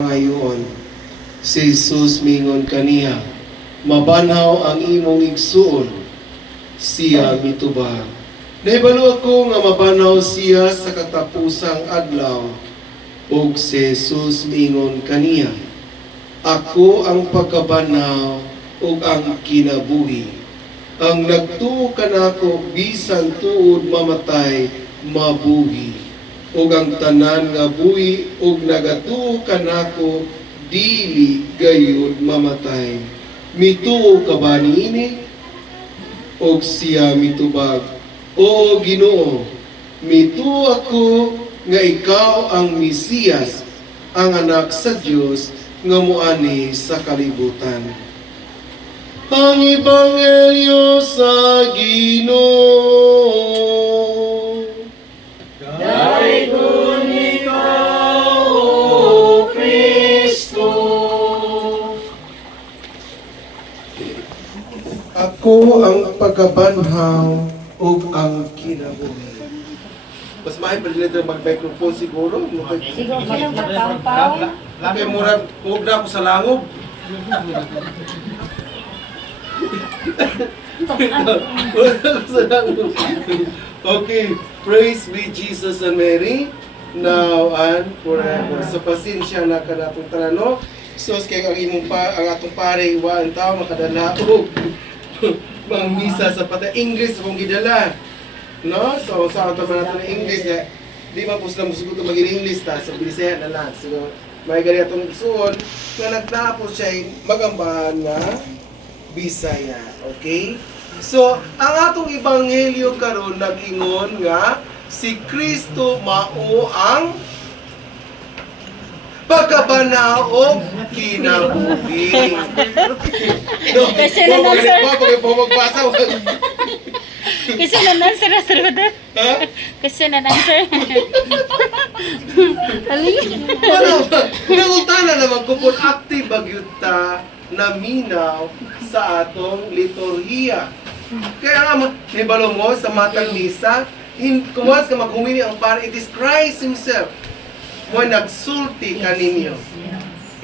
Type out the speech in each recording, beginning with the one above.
Ngayon, si Jesus mingon kaniya, mabanhaw ang imong igsuon, siya mitubag. Nahibalo ako nga mabanhaw siya sa katapusang adlaw, ug si Jesus mingon kaniya, ako ang pagkabanhaw ug ang kinabuhi. Ang nagtuo kanako bisan tuod mamatay, mabuhi. Ug ang tanan nga buhi ug nagatuo kanako dili gayud mamatay. Mituo ka ba niini? Og siya mitubag, o Ginoo, mituo ako nga ikaw ang Mesiyas, ang anak sa Dios nga muani sa kalibutan. Ang Ebanghelyo sa Ginoo. Dayon ikaw, O Kristo. Ako ang pagkabanhaw ug ang kinabuhi. Mas maayo pa dito mag-microphone siguro. Siguro magpampaw. Kaya murag na ako sa langob. Okay, praise be Jesus and Mary, now and forever. So pasensya na ka natong tanano. So kay ang atong pare iwaan tao makadala og mga misa sa patay English kung gidala. No? So sa ato man nato English di man po sila musugot mag-English ta sa Bisaya na lang. So may gani atong isuon nga nagtapos siya magambahan nga Bisaya. Okay? So, ang atong ebanghelyo karon nag-ingon nga si Kristo mao ang pagkabanhaw ug kinabuhi. Question and answer. Magbasa. Question and answer, Sir Brother. Ha? Question and answer. Ano ba? Nangutana naman kung active bagyod ta na minaw sa atong liturhiya. Kaya nga, nibalo mo sa matang misa, kumas ka maghumini ang pare, it is Christ Himself mo nagsulti kaninyo.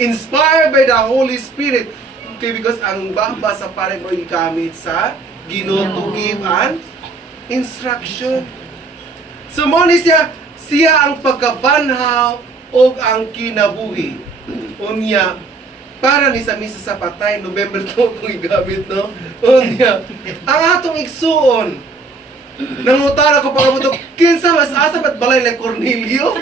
Inspired by the Holy Spirit. Okay, because ang baba sa pare mo ikamit sa Ginoo to give an instruction. So mo ni siya ang pagkabanhaw o ang kinabuhi. Unya, para ni sa misa sa patay, November 2 kung igamit, no? Unya, ang atong igsuon, nangutara ko pagkabuto, kinsa mas asam at balay na Cornelio?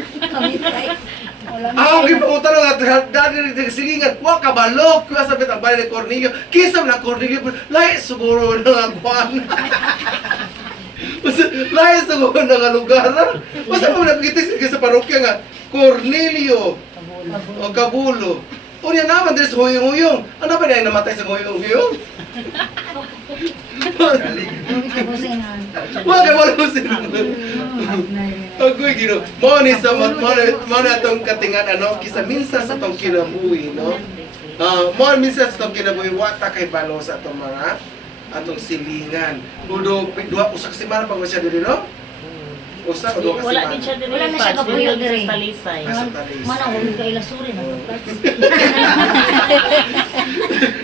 Ako gipangutara nga, dati silingan, wa kabalok, wa sabit ang balay na Cornelio, kinsa na Cornelio, lahi siguro na nga kwan. Lahi siguro na nga lugar. Basta mo nakikitis sa parokya nga, Cornelio, o Kabulo. O niya naman, there's huyong-huyong. Ano ba na yung namatay sa huyong-huyong? Wag kay wala mo sila. Agoy gino. Mo ni atong katingan ano kisa minsan sa tong kinabuhi, no? Mo minsan sa tong kinabuhi wa ta kay balo sa atong mga atong silingan. Duha usa ka semana pa siya diri, no? Usa o duha ka Wala din semana. siya din. Wala na siya kapuyo diri. Sa Talisay. Sa Talisay. Mana ulo kay lasuri na.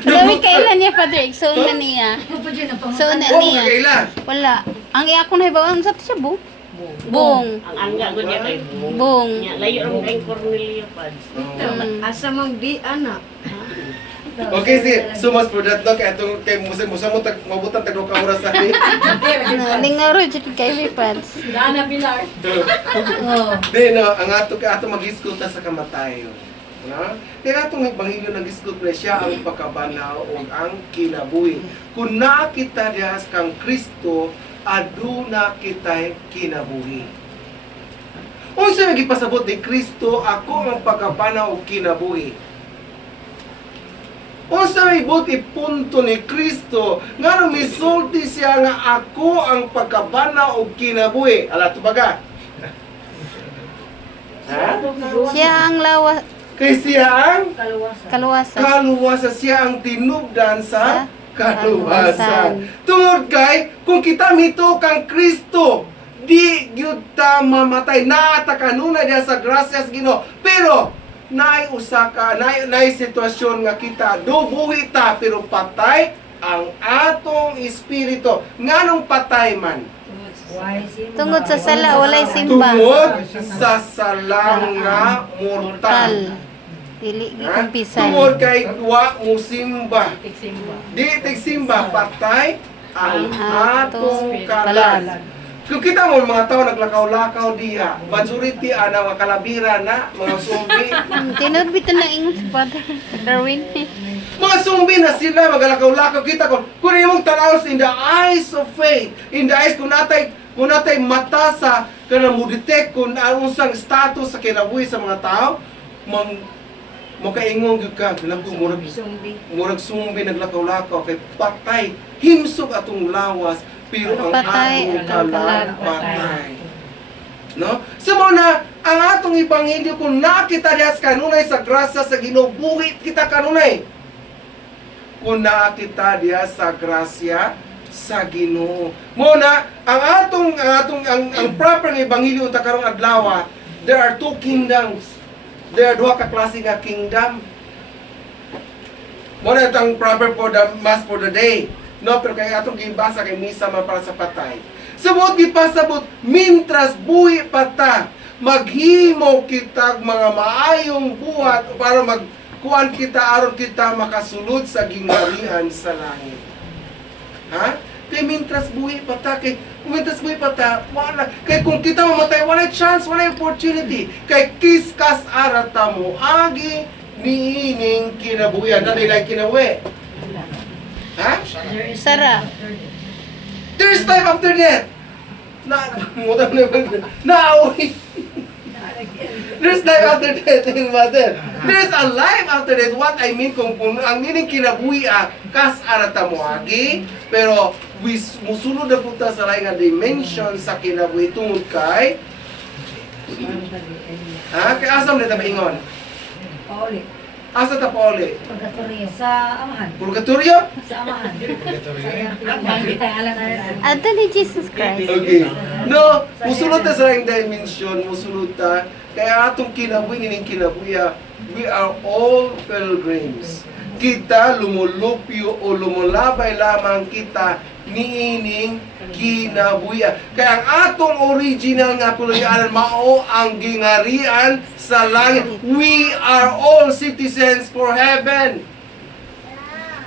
Dami kailan niya, Father. So na niya. So na Oh, niya. kailan? Wala. Ang iya ko na hibawan sa siya, Bong. Bong. Ang angga ko niya kay Bong. Bong. Layo rin kay Cornelio Pads. Asa mong di anak. Okay, so much for that, no? Kaya itong kay musa mo mabutan tagno ka oras sa akin. Lingaw rin dyan kay Vipads. Dana Pilar. Then, ang ato mag-iskuta sa kamatayon. No? Kaya atong ebanghelyo nag-iskut na siya ang pagkabanhaw o ang kinabuhi. Kung nakita diha kang Kristo, aduna kita'y kinabuhi. Unsa nagipasabot ni Kristo, ako ang pagkabanhaw o kinabuhi. Unsa may buti punto ni Kristo nga misulti siya nga ako ang pagkabana o kinabuhi. Ala to baga. Ha? Siya ang lawas. Kay siya ang Kaluwasan. kaluwasan, siya ang tinubdan sa kaluwasan. kaluwasan. Tungod kay kung kita mito kang Kristo, di gyud ta mamatay na ta kanunay diha sa grasyas Ginoo. Pero naay usa ka naay sitwasyon nga kita buhi ta pero patay ang atong espiritu. Nganong patay man? Tungod sa sala, walay simba. Tungod sa salang nga mortal. Tal. Dili Ha? gikumpisan. Tungod kay wa mo simba. Di tigsimba, patay ang atong kalag. Kung kita mo mga tao naglakaw-lakaw diha, majority ana mga kalabira na, mga zombie. Tinod bitaw na ingon sa Father Darwin. Mga zombie na sila, magalakaw-lakaw. Kita ko, kung imong tanaw in the eyes of faith, in the eyes, kung natay mata sa, kanang mo detect kung anong sang status sa kinabuhi sa mga tao, makaingong gyud ka, bilang ko murag zombie naglakaw-lakaw, kay patay, himsog atong lawas, pero ang Patay, atong ang kalag kalag, patay. No? So muna, ang atong ebanghelyo kung nakita diha sa kanunay sa grasya sa Ginoo, buhi kita kanunay. Kung nakita diha sa grasya sa Ginoo. Muna, ang proper nga ebanghelyo ta karong adlaw, there are two kingdoms. There are duha ka klase nga kingdom. Muna itong proper for the mass for the day. No, pero kaya atong gibasa kay misa man para sa patay. Subot gipasabot mintras buhi pa ta, maghimo kita mga maayong buhat para magkuan kita aron kita makasulod sa gingharian sa langit. Ha? Kay mintras buhi pa ta, kay kung mintras buhi pa ta, wala. Kay kung kita mamatay, wala chance, wala opportunity. Kay kiskas arata mo, agi niining kinabuhian. Dali lang kinabuhi. Ha? Sara. There's life after death. Uy. There's life after death, mother. There's a life after death. What I mean, kung ang nining kinabuhi kas arata mo agi, pero musulod na punta sa lain nga dimension sa kinabuhi tungod kay kay asam na tabaingon. Pauli. Asa ta pauli? Purgatorio. Sa amahan. Purgatorio? Sa amahan. Ato ni Jesus Christ. Okay. No, musulod ta sa laing dimension, musulod ta kaya atong kinabuhi ning kinabuhi, we are all pilgrims. Kita lumulupyo o lumulabay lamang kita niining kinabuhi. Kaya ang atong original nga puluyan mao ang gingharian sa langit. We are all citizens for heaven.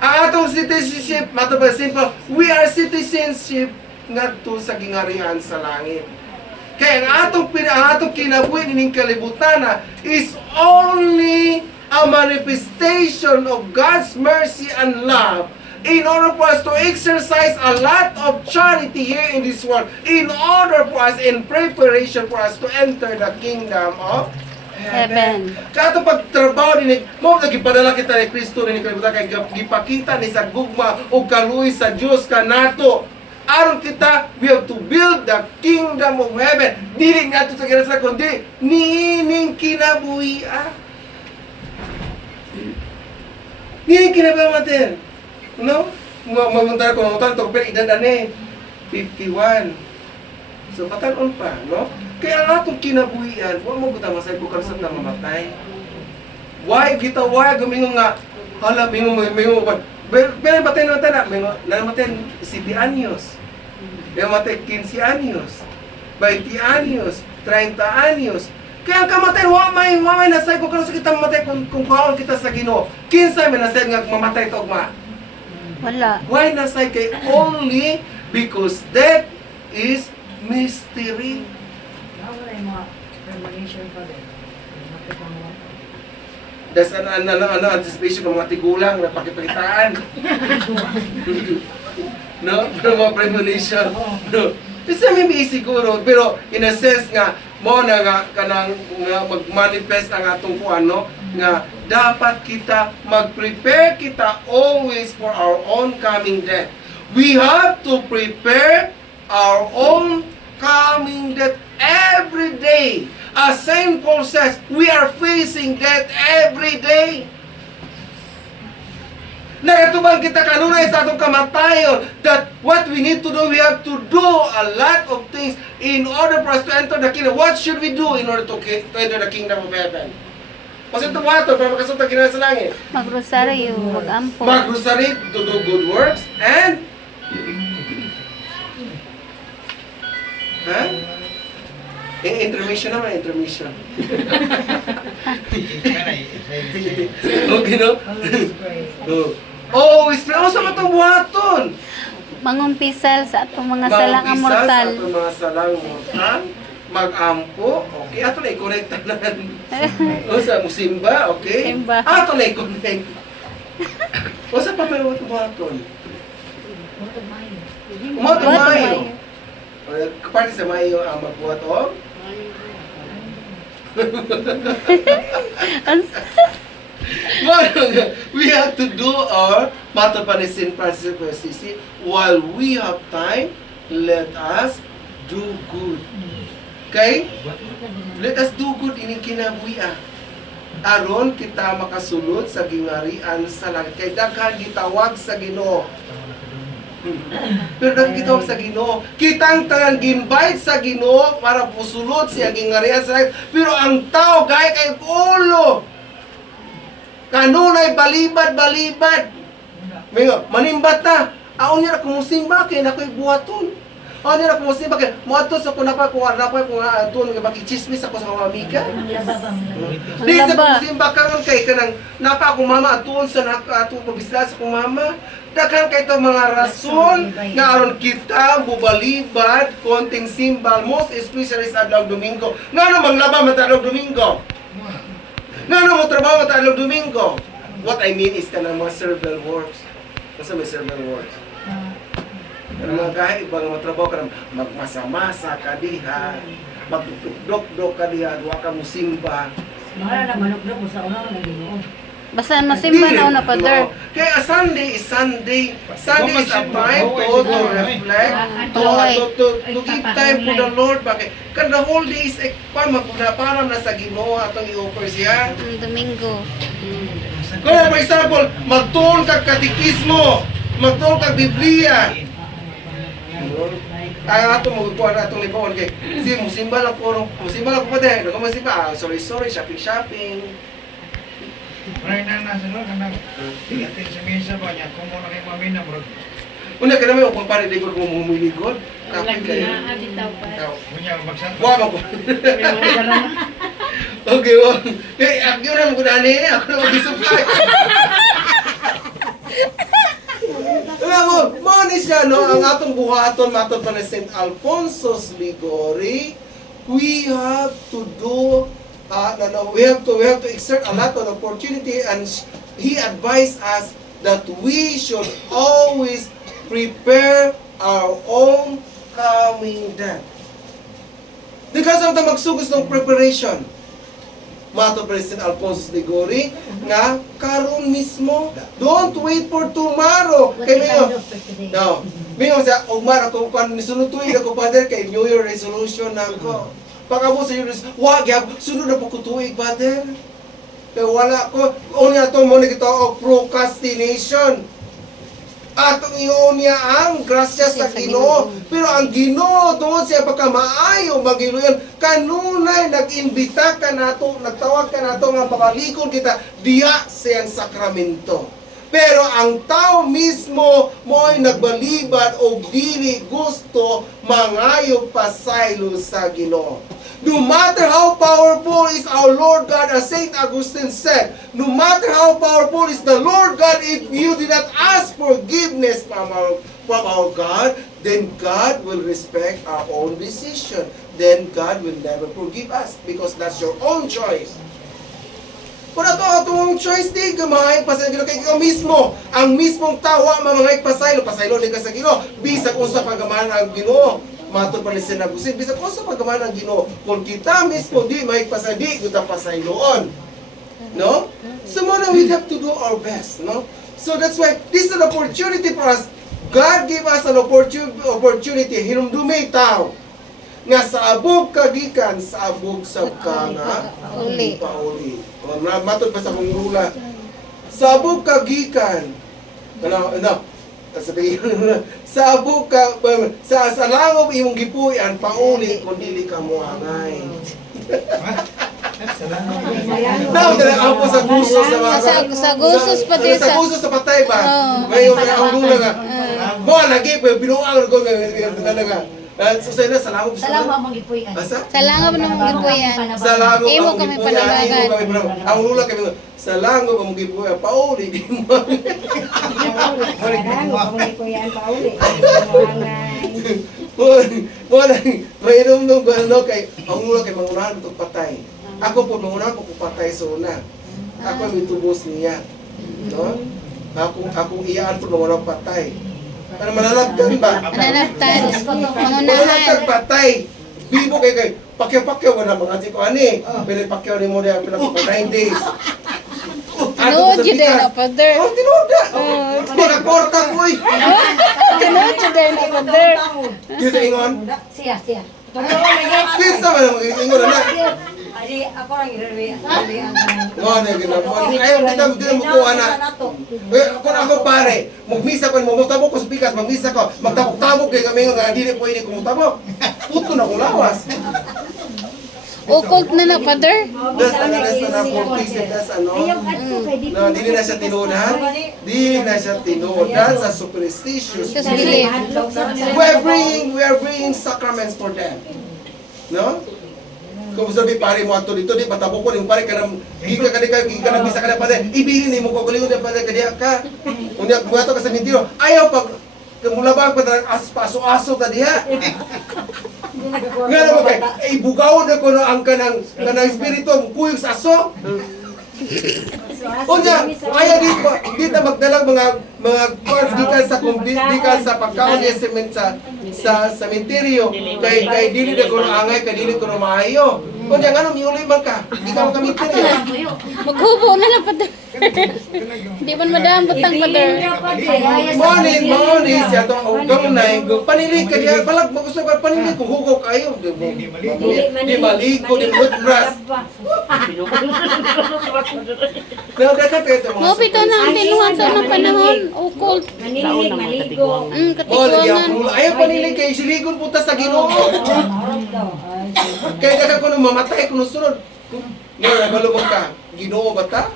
Ang atong citizenship, matubay simple, we are citizenship ngadto sa gingharian sa langit. Kaya ang atong kinabuhi ning kalibutan is only a manifestation of God's mercy and love in order for us to exercise a lot of charity here in this world, in order for us, in preparation for us to enter the kingdom of Heaven. Kaya itong pagtrabaho ni mo nagipadala kita ni Kristo ni kalibutan kay gipakita ni sa gugma o kaluoy sa Dios kanato. Aron kita, we have to build the kingdom of heaven. Dili nga ito sa kinasa kundi nining kinabuhi nining kinabuhi natin. No? Mamunta ko mamunta ito pero edad 51. So patanon pa, no? Kaya ang atong kinabuhian, huwag mo butang masay ko karsat na mamatay. Why kita gumingon nga hala mingon ba? Pero batay na tana, namatay 7 anyos. Namatay 15 anyos. 20 anyos, 30 anyos. Kaya ang kamatay, wa may nasay ko karon sa kita mamatay kung kaon kita sa Ginoo. Kinsa may nasay nga mamatay to ugma? Wala. Why nasay kay only because death is mystery. That's an anticipation ng mga tigulang na pakipakitaan. No? Pero mga premonition. No? Isa may siguro, pero in a sense nga, mo na nga kanang mag-manifest ang atong kuan, no? Nga dapat kita mag-prepare kita always for our own coming death. We have to prepare our own coming death every day. As Saint Paul says, we are facing death every day. Nagatubang kita kanunay sa atong kamatayon that what we need to do, we have to do a lot of things in order for us to enter the kingdom. What should we do in order to enter the kingdom of heaven? Kasi ito buhaton para makasunta kinala sa langit. Magrosaryo, mag-ampo. Mag-rosary to do good works and intermission naman, intermission. Okay, no? Always pray. Oh, pray. Oh, sa matang buhaton. Mangumpisal sa atong mga salang mortal. Sa mga salang mortal. Mag-ampo. Okay, ato na i-connect tanan. O sa musimba, okay? Simba. Ato na i-connect. O sa pa may buhaton. Puro mayo. Umato Buhaton mayo. mayo. Kaparte sa mayo ang magbuhat o? We have to do our Matapanisin Participacity while we have time. Let us do good. Okay? Let us do good ini kinabuhi. Aron kita makasulod sa gingarian sa langit. Kay daghan gitawag sa Ginoo. Pero daghan gitawag sa Ginoo. Kitang tanan ginbite sa Ginoo para pusulod siya gingarian sa langit. Pero ang tao gaya kay ulo. Kanunay balibad. Mingo, manimbat na. Aon niya kumusimba kay nakoy buhaton. Aon niya kumusimba kay moadto sa kunapa kung atun nga bakichismis ako sa mga amiga. Lababang. Di sa Laba. kumusimba karon kay kanang napa akong mama atun sa atong pabisla sa akong mama. Daghan kay to mga rason nga aron kita bubalibad konting simbal most especially sa adlaw Domingo. Ngano manglaba matadlaw Domingo? Ngano mo trabaho matadlaw Domingo? What I mean is kanang mga cerebral works. Kasi may cerebral works. Kanang mga kahit ibang mga trabaho kanang magmasa-masa ka diha, magdukdok ka diha, duwa ka musimba. Mahal na manok mo sa unang Ginoo. Basta masimba na una, Father. Kaya Sunday is Sunday. Sunday is a time to reflect, to give time to the Lord. Bakit? Kan the whole day is para na sa Ginoo atong i-offer siya. Domingo. Kung for example, magtuon kag katikismo, magtuon kag Biblia. Ay ato mo kuha na atong libon kay si musimba lang po pa din. Kung musimba, sorry, shopping. Right na nasa loob, kanang tigatin sa mesa ba niya, kung muna kayo mamina, bro. Una ka naman kung pare di ko mumiligod. Kapit kayo. Punya, magsan. Buwan ako. Okay, wag. Eh, ako na mo kunani, ako na mag-supply. Alam mo ni siya, no, ang atong buhaton, matod pa na St. Alfonso's Ligori, we have to do, we have to exert a lot of opportunity, and he advised us that we should always prepare our own coming death. Di ka sa magsugos ng preparation. Mato President Alfonso Ligori nga karon mismo, don't wait for tomorrow. Kay mayo. No. Mayo sa ugmar ako kan nisunod tuig ako Father kay New Year resolution nako. Pagabo sa New Year, wa gyud sunod na po ko tuig Father. Kay wala ko unya to mo ni kita og procrastination. Atong iyon niya ang grasya sa Ginoo. Pero ang Ginoo tungod siya pagkamaayo magiluyon, kanunay nag-imbita ka nato, nagtawag ka nato nga pabalikon kita diya siyang sakramento. Pero ang tao mismo mo'y nagbalibad o dili gusto mangayog pasaylo sa Ginoo. No matter how powerful is our Lord God, as Saint Augustine said, no matter how powerful is the Lord God, if you did not ask forgiveness from our God, then God will respect our own decision. Then God will never forgive us because that's your own choice. Kung ito ang choice di, kamahayag pa sa Ginoo kay ikaw mismo. Ang mismong tawa, mamangayag pasaylo di ka sa Ginoo. Bisag unsa pagamahan ang Ginoo. Matod pa ni St. Agustin, bisag unsa pagamahan ang Ginoo. Kung kita mismo di mahayag pasaylo, di kita pasayloon. No? So muna we have to do our best, no? So that's why this is an opportunity for us. God gave us an opportunity, hinumdumay tao. Nga sa abog kagikan, sa abog sa nga Uli. pauli. Matod pa sa kong rula. Sa abog kagikan, sa abog ka, sa langob imong gipuyan, pauli, kung dili ka mo angay. Now, ang po sa gusto sa mga... Sa gusos pa din Sa sa... gusto sa patay ba? Oo. Ngayon, ang lula nga. Mo, lagi, binuang ko talaga. Susay na, salamat. Salamat mong ipuyan. Asa? Salangap na mga gipuyan. Salamat Imo ang kami gipuyan, panawagan. imo kami panawagan. Ang lula kami, salamat ang gipuyan, pauli, di mo. Wala, mainom nung ano kay, ang lula kay mangunahan itong patay. Ako po, mangunahan ko patay sa una. Ako may tubos niya. No? Akong iyaan po mangunahan patay. Para manalagkan ba? Nanaptan. Manalagkan Mangunahan. patay. Bibo kay pakyaw-pakyaw wala mga si ko ani. Pili pakyaw ni mo diya pila ko 9 days. Tinood yun din na, Father. Oh, tinuda. Mga porta ko eh. Tinood yun din na, Father. Kita ingon. Siya. Kita ba nang ingon na? Adi, ako lang irari ang Mo na ginamon. Ayaw kita mo ko ana. Kung ako pare, magmisa ko mo tabok ko sa pikas, magmisa ko, magtabok-tabok kay kami nga dili pwede ko mutabok. Puto na ko lawas. Occult na na, Father. Das na po kisip das ano. Na dili na siya tinudan. Dili na siya tinudan sa superstitious. Just believe. We are bringing sacraments for them. No? Kung sabi pare mo ato dito di patabo ko ning pare kanang giga ka bisa ka na pare ibili ni mo ko gulingon na pare kadiya ka. Unya mo ato ka sa mentiro. Ayaw pag mula ba pa aso-aso ta diha. Nga naman kay ibugaw na ko no ang kanang espiritu kuyog sa aso. Unya, ayaw di ta magdalag mga cards gikan sa pagkaon ni cement sa cementerio kay dili na ko angay kay dili ko maayo. Unya ngano miuloy man ka? Di ka cementerio. Maghubo na lang, Father. Di man madam butang, Father. Morning siya to ugang nay panili ka diha balag magusto ka panili ko hugaw kayo. Di maligo di toothbrush. No, Mo pito na ang tinuhan sa mga panahon. Occult. Maligo. Katikongan. Ayaw panili kay siligon puta sa Ginoo. Kaya kaya ko nung mamatay ko nung sunod. No, nagalubog ka. Ginoo ba ta?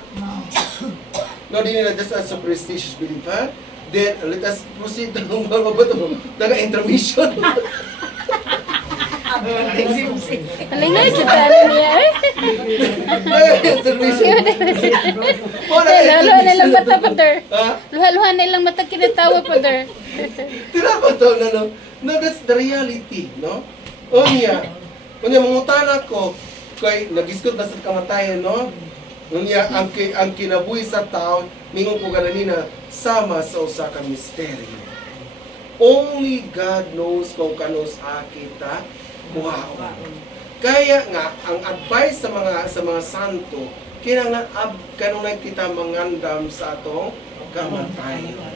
No, di nila just a superstitious belief, ha? Then, let us proceed to nung ba ito? Intermission. Halingay sa talo niya. Intermission. Luha na lang mata, Father. Ha? Luha na lang mata kinatawa, Father. Tinapat to na no? No, that's the reality, no? O niya, mangutana ko, kay nagisgot na sa kamatayan, no? Niya, ang kinabuhi sa tao, mingon ko gananina, sama sa usa ka misteryo. Only God knows kung kanos kita buhaon. Kaya nga, ang advice sa mga santo, kailangan kanunay kita mangandam sa atong kamatayon.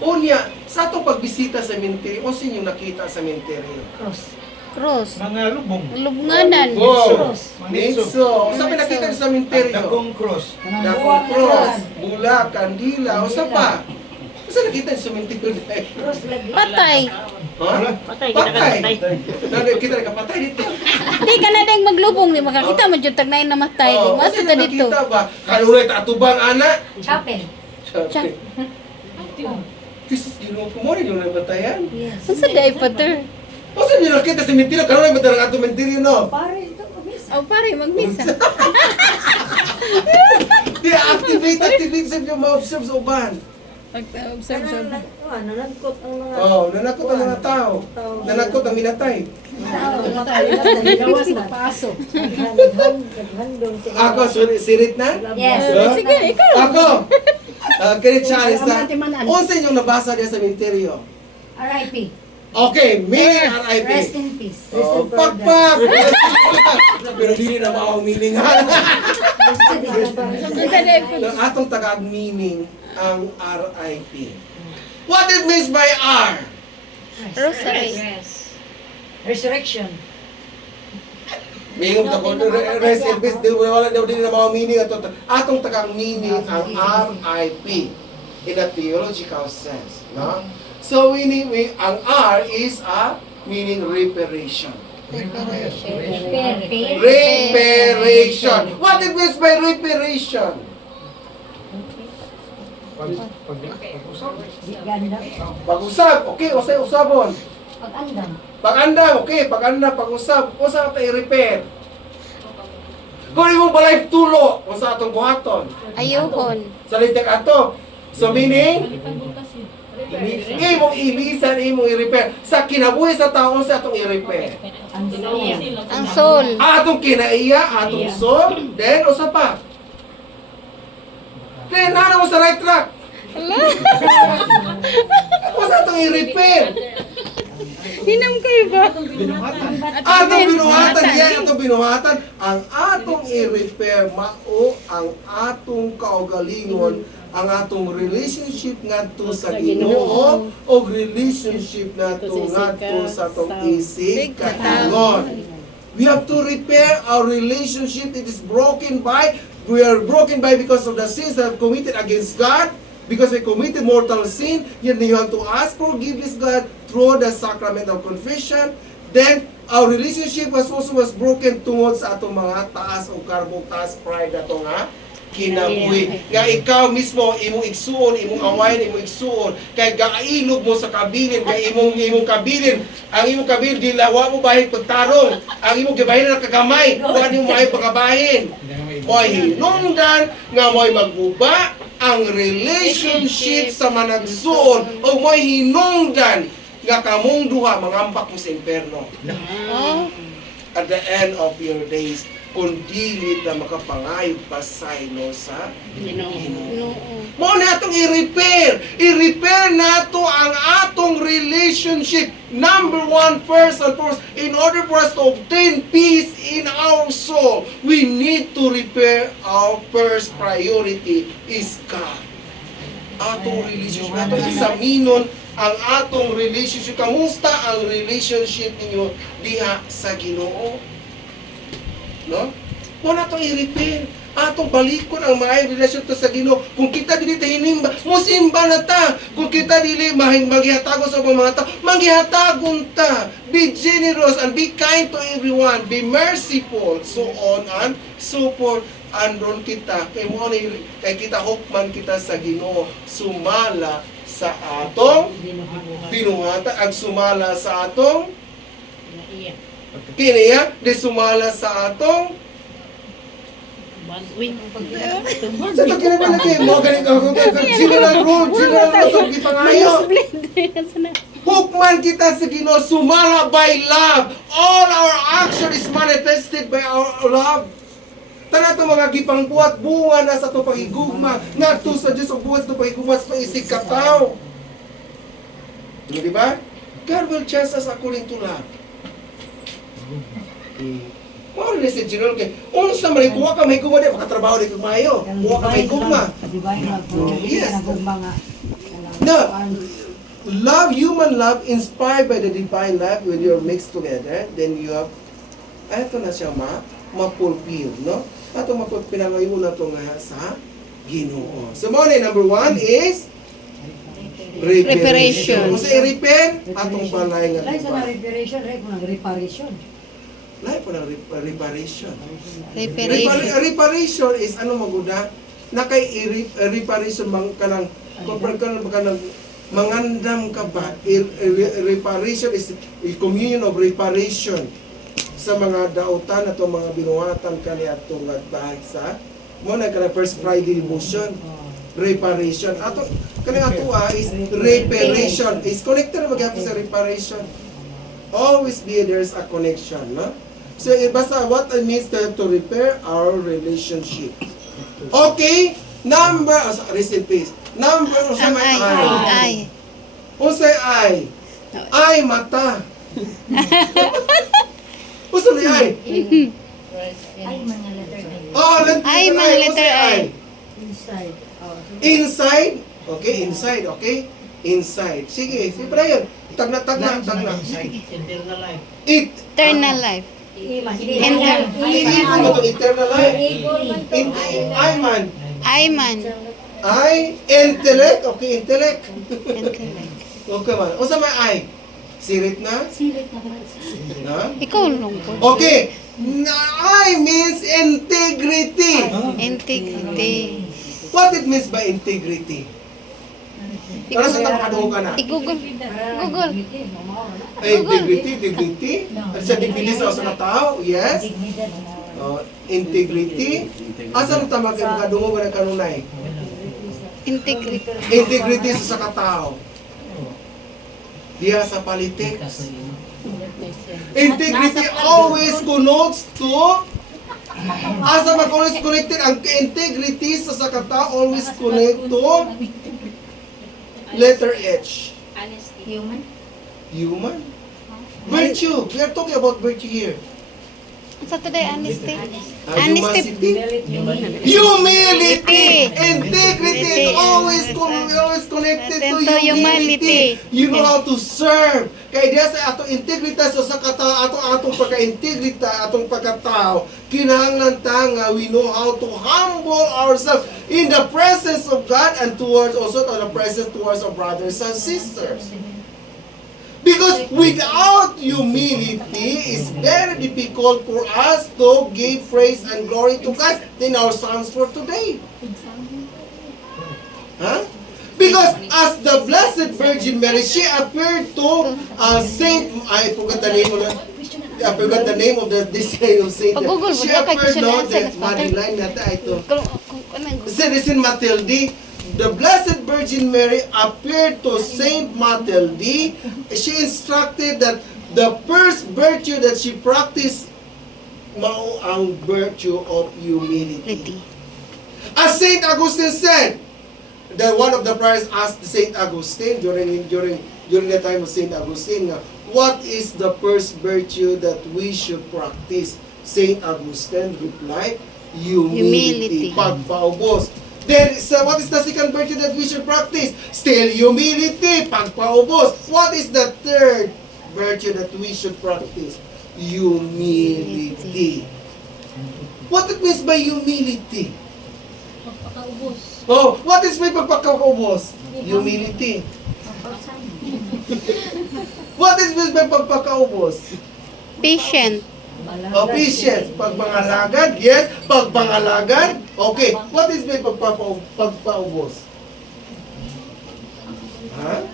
Unya, sa atong pagbisita sa cemetery, o sinyo nakita sa cemetery? Cross. Mga lubong. Lubnganan. Wow! Nitso. Nitso! Sabi nakita sa cemetery? Dagong cross. Dakong cross, bula, kandila, o sa pa? Saan nakita sa cemetery? Patay. Ha? Patay, Patay! kita Kita nakapatay dito. Di ka na ding maglubong. Di makakita mo dyan tag na namatay. Di Oh, mo kasi ta dito. nakita ba? Kanunay tatubang anak. Chapel. Chap. Jesus, Ginoo ko mo rin yung nabatayan. Yes. Unsa day, Father? O saan nyo nakita sa cemetery? Kanunay ba talaga atong cemetery, no? Oh, pare, magmisa. Di activate sa yung ma-observe sa uban. Observe. Nanagkot ang mga Oh, nanakot ang mga tao. Nanakot ang minatay. Ako, sirit na? Yes. Huh? Sige, ikaw. Ako! Kirit Charles na. Unsa inyong nabasa diya sa cemetery? R.I.P. Okay, meaning RIP. Rest in peace. Oh, pakpak! Pero dili na maong meaning ha. Unsa day, Ang atong tagag meaning ang RIP. What it means by R? Rosary. Resurrection. Mingon ta ko rest in peace dili wala daw dili na maong meaning atong tagang meaning ang RIP in a theological sense, no? So ang R is a meaning reparation. Reparation. What it means by reparation? Pag-usap. Di ganda. Pag-usap, okay, usay usabon. Pag-andam. Pag-andam, okay, pag-andam, pag-usap, usa ka i-repair. Kung imong balay tulo, usa atong buhaton. Ayuhon. Sa litek ato. So meaning, imong ilisan, imong i-repair. Sa kinabuhi sa taon sa atong i-repair. Ang soul. Ang soul. Atong kinaiya, atong soul, then usa pa. Kaya na mo sa right track. Usa atong i-repair. Hinam kayo ba? Atong binuhatan, yan atong binuhatan. Ang atong i-repair, mao ang atong kaugalingon, ang atong relationship ngadto sa Ginoo o relationship ngadto sa atong isig katangon. We have to repair our relationship. It is broken by, we are broken by because of the sins that have committed against God. Because we committed mortal sin, yet you have to ask forgiveness God through the sacrament of confession. Then, our relationship was broken tungod sa atong mga taas o karbong taas pride ato nga kinabuhi. Nga ikaw mismo, imong igsuon, imong awayin, imong igsuon, kay gailog mo sa kabilin, kay imong kabilin, ang imong kabilin, di lawa mo bahig pagtarong, ang imong gibahin na kagamay, huwag mo mahig pagkabahin. Mo'y hinungdan, nga mo'y magbuba, ang relationship sa managsuon, o mo'y hinungdan, nga kamong duha, mangampak mo sa imperno. Oh. At the end of your days, kung dili na makapangayog pa saylo sa Ginoo. Mo na atong i-repair. I-repair nato ang atong relationship. Number one, first and foremost, in order for us to obtain peace in our soul, we need to repair our first priority is God. Atong relationship, atong examinon ang atong relationship. Kamusta ang relationship ninyo diha sa Ginoo? No? Mo na itong i-repair. Atong balikon ang maayong relasyon to sa Ginoo. Kung kita dili hinimba, musimba na ta. Kung kita dili maghihatagon sa mga tao, maghihatagon ta. Be generous and be kind to everyone. Be merciful. So on and so forth. Andron kita. Kay mo ni kay kita hukman kita sa Ginoo. Sumala sa atong binuhatan. Ag sumala sa atong kiniya. Di sumala sa atong sa ito kinabalagay mo, galing general rule, general rule, ipangayo. Hukman kita sa Ginoo, sumala by love. All our action is manifested by our love. Tana ito mga gipangbuhat, bunga na sa ito pangigugma, nga ito sa Diyos, o buhat ito pangigugma sa isig kataw. Di ba? God will judge us according to love. Mao ni si General kay unsa man kuha ka may gugma di makatrabaho di kumayo. Kuha ka may gugma. Yes. No. Love, human love inspired by the divine love when you're mixed together, then you have eto na siya ma-fulfill, no? Ato mapagpinangayo mo na to nga sa Ginoo. So mo ni number 1 is reparation. Kung sa i-repair, atong balay nga. Lain sa reparation, reparation. Lahat po ng reparation. Reparation. Reparation is ano maguda? Na kay reparation mang kanang compare ka ng mangandam ka ba? Reparation is a communion of reparation sa mga dautan ato mga binuhatan kani atong bahag sa mo na kanang First Friday devotion. Reparation. Ato kanang ato is reparation. Is connected na magyapon sa reparation. Always be there's a connection, no? So, basta what it means to repair our relationship. Okay? Number, rest in peace. Number, usay Ang may ay. Ay. Usay ay. Ay, mata. Usay may ay. Ay, mga letter ay. Oh, Ay, mga letter ay. Inside. Inside. Okay, inside, okay? Inside. Sige, si Brian. Tagna. Internal life. Eternal life. Iipon mo itong eternal life. Ay man. Ayman. Ay, intellect. Okay, intellect. Intellect. Okay man. O sa may ay? Sirit na? Sirit na ba? Na? Ikaw lungkot. Okay. I means integrity. Integrity. What it means by integrity? Para sa takadungo ka na? I-google. Google. Integrity, dignity. Sa dignity sa usa ka tao, yes. Dignidad. Integrity. Asa mo tama kay makadungo ka na kanunay? Integrity. Integrity sa katao. Diya sa politics. Integrity always connotes to asa man always connected ang integrity sa katao always connect to letter H. Human. Human. Virtue. We are talking about virtue here. Sa today, honesty. Humanity. Humility. Integrity is always connected to humility. You know how to serve. Kaya diya sa atong integritas o sa katao, atong pagka-integrita, atong pagkatao, kinahanglan ta nga we know how to humble ourselves in the presence of God and towards also to the presence towards our brothers and sisters. Because without humility, it's very difficult for us to give praise and glory to God in our psalms for today. Huh? Because as the Blessed Virgin Mary, she appeared to Saint, I forgot the name of this Saint. Pag-google mo, She diya kay appeared Christian no, Nancy, that Father. Madeline nata ito. Kung ano yung Google? Citizen Matilde, the Blessed Virgin Mary appeared to Saint Matilde. She instructed that the first virtue that she practiced mao ang virtue of humility. As Saint Augustine said, that one of the friars asked Saint Augustine during the time of Saint Augustine, what is the first virtue that we should practice? Saint Augustine replied, humility. Humility. Pagpaubos. Then, so what is the second virtue that we should practice? Still humility, pagpaubos. What is the third virtue that we should practice? Humility. What it means by humility? Oh, what is by pagpakaubos? Humility. What is means by pagpakaubos? Patient. Oh, patience. Pagpangalagad. Yes, pagpangalagad. Okay. What is may pagpaubos? Ha?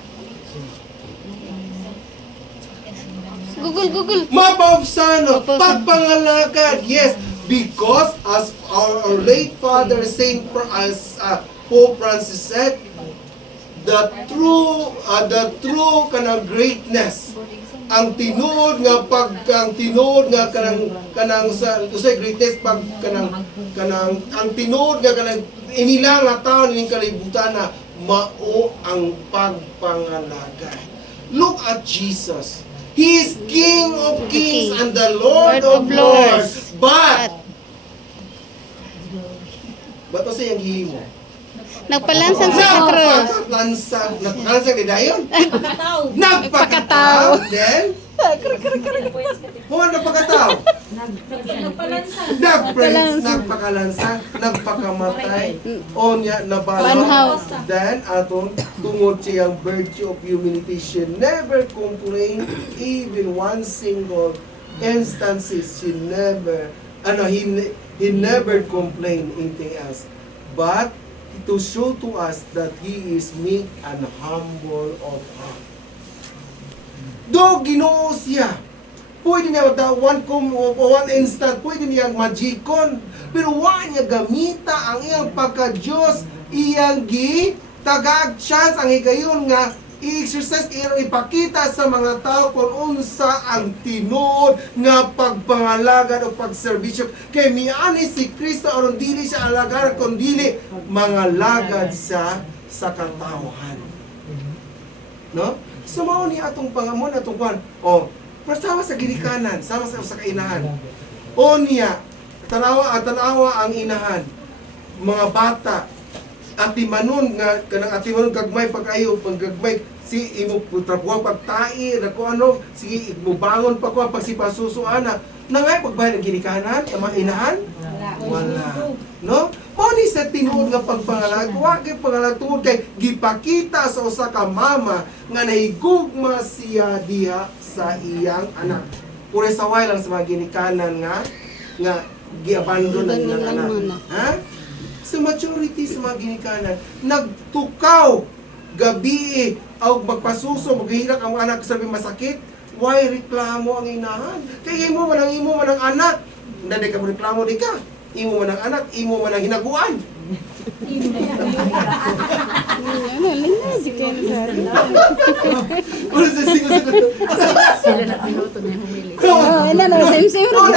Google. Mapaubsano. Mapaubsano. Pagpangalagad. Yes. Because as our late father Pope Francis said, the true kanang greatness, ang tinuod nga kanang sa usay greatest pag kanang ang tinuod nga kanang inilang nga taon ning kalibutan na mao ang pagpangalagad. Look at Jesus. He is King of Kings and the Lord of Lords. But ba't sa iyang hihimo? Nagpalansan sa krus. Nagpakalansang ni Dayon? Nagpakataw. Then? Huwag nagpakataw. Nagpraise, nagpakalansang, nagpakamatay. O niya, nabalong. Then, atong tungod siyang virtue of humility, she never complained even one single instances. He never complained anything else. But to show to us that he is meek and humble of heart. Do Ginoo siya. Pwede niya one instant, pwede niya magikon. Pero wa niya gamita ang iyang pagka-Diyos, iyang tagag chance ang higayon nga i-exercise, ipakita sa mga tao kung unsa ang tinuod nga pagpangalagad o pagserbisyo. Kay miani si Kristo aron dili siya alagad kundi mga lagad sa katawhan. No? So mao ni atong pangamon atong kwan. Oh, sama sa ginikanan, sama sa kainahan. O niya, tanawa ang inahan, mga bata, atimanon nga kanang atimanon gagmay pag-ayo paggagmay si imo trabuha pagtai na ko ano sige mo bangon pa ko pag si pasusuana nangay pagbayad ng ginikanan sa mga inahan wala no Oni sa tinuod nga pagpangalag, wa kay pangalag tungod kay gipakita sa usa ka mama nga nahigugma siya diha sa iyang anak. Pure saway lang sa mga ginikanan nga giabandon ang ilang anak. Ha? Sa majority sa mga ginikanan, nagtukaw gabi o magpasuso, maghihirak ang mga anak sabi masakit, why reklamo ang inahan? Kaya imo man ang anak. Hindi ka mo reklamo di ka. Imo man ang anak, imo man ang hinaguan. Ano sa sigo-sigo? Sila na pinuto na yung humili. Same. No,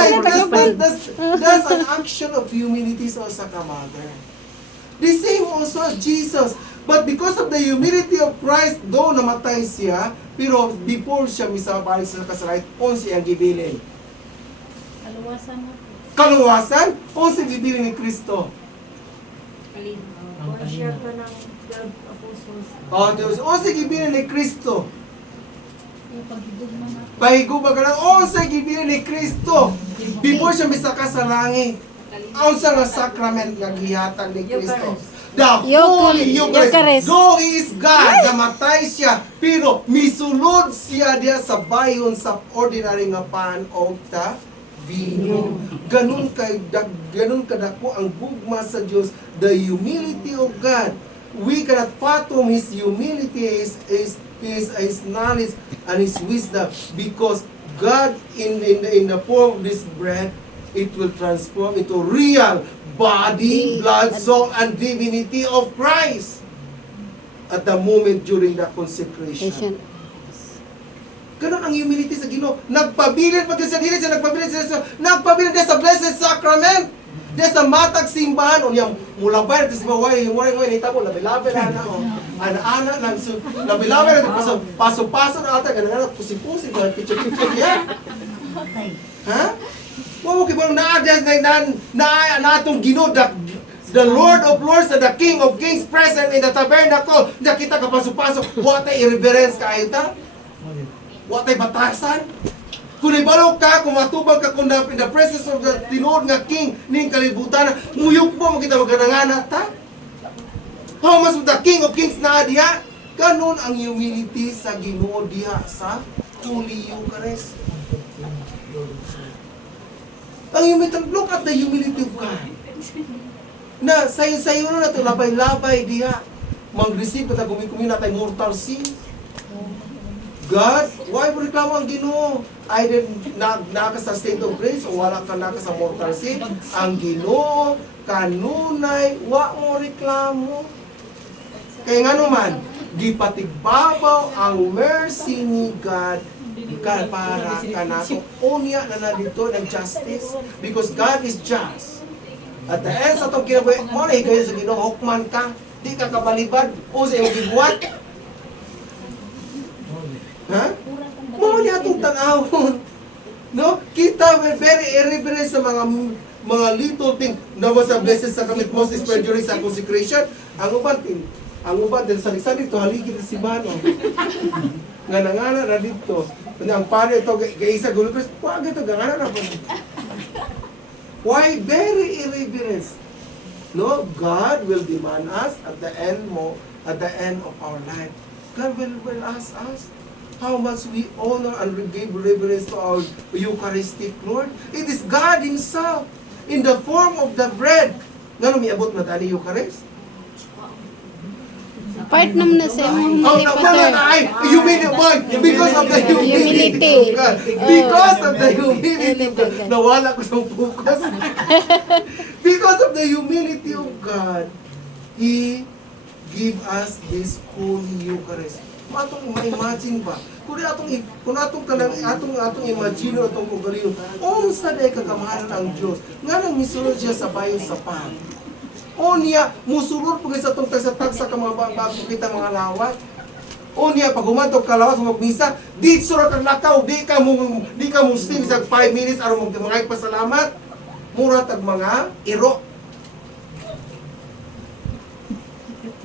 that's an action of humility sa usa ka mother. The same also as Jesus. But because of the humility of Christ, though namatay siya, pero before siya misabalik sa kasalanan, onsi ang gibilin. Kaluwasan mo. Kaluwasan, onsi gibilin ni Kristo. Share ka ng 12 apostles. Oh, Diyos, onsi gibilin ni Kristo. Pagdugma na. Pahiguba ka lang, onsi gibilin ni Kristo. Before siya misaka sa langit. Unsa nga sacrament nga gihatag ni Kristo? The Holy Eucharist. Eucharist. Though He is God, namatay siya, pero misulod siya diya sa bayon sa ordinary nga pan o ta vino. Ganun kadako ang gugma sa Dios, the humility of God. We cannot fathom His humility, His knowledge, and His wisdom, because God in the form of this bread, it will transform into real body, blood, soul, and divinity of Christ at the moment during the consecration. Ganon ang humility sa Ginoo. Nagpabilin pag sa dili siya nagpabilin sa Blessed Sacrament. Diya sa matag simbahan o niyang mulabay natin si Maway, nahitabo, labi-labi na o. Ana-ana lang, labi-labi na paso-paso na ata, ganang pusi-pusi, picture-picture niya. Ha? Wa mo kibang na-adjust na natong Ginoo, the Lord of Lords and the King of Kings present in the tabernacle. Nakita ka paso-paso, wa tay irreverence kayo ta? Wa tay batasan? Kung ibalog ka, kung matubag ka kung in the presence of the tinuod nga King ning kalibutan, muyok mo makita maganangana ta? How much of the King of Kings na diha? Ganon ang humility sa Ginoo diha sa Holy Eucharist. Ang humility, look at the humility of God. Na sayo-sayo na natin, labay-labay diha. Mag-receive na gumi-gumi natin mortal sin. God, why mo reklamo ang Ginoo? Either naka sa state of grace o wala ka naka sa mortal sin. Ang Ginoo, kanunay, wa mo reklamo. Kaya nga naman, gipatigbabaw ang mercy ni God para kanato. Unya na dito ng justice. Because God is just. At the end sa itong kinabuhi, mo na higayon sa Ginoo, hukman ka, di ka kabalibad, o sa iyong gibuhat. Ha? Mo niya itong tanawon. No? Kita, very irreverent sa mga little thing na sa Blessed Sacrament, most especially during sa consecration. Ang uban din sa dito, haligid si Bano. Nga nangana na dito. Ang pare ito, gaisa gulo, wag ito, gangana na po. Why? Very irreverent. No, God will demand us at the end of our life. God will ask us how much we honor and give reverence to our Eucharistic Lord. It is God Himself in the form of the bread. Nga miabot na tani Eucharist? Part naman na sa imong humility, boy, because of the humility of God. Because of the humility of God. Nawala ko sa focus. Because of the humility of God, He give us this Holy Eucharist. Atong ma-imagine ba? Kung atong imagine atong kugalino, unsa day kagamahalan ang Dios nga nang misulod siya sa bayon sa pan. O niya musulod pag sa tong tagsa-tagsa ka mga bago kita mga lawat. O niya pag humantok ka lawat magmisa, di sura kang lakaw, di ka mo sting sa 5 minutes aron magmangay pasalamat. Mura tag mga iro.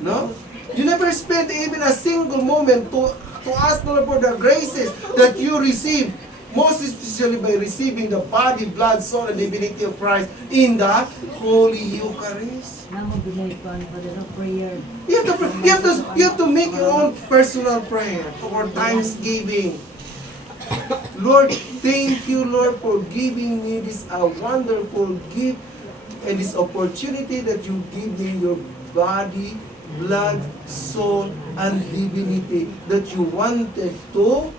No? You never spend even a single moment to ask the Lord for the graces that you receive. Most especially by receiving the body, blood, soul, and divinity of Christ. in the Holy Eucharist. prayer. You have to make your own personal prayer or thanksgiving. Lord, thank you, Lord, for giving me this a wonderful gift and this opportunity that you give me your body, blood, soul, and divinity that you wanted to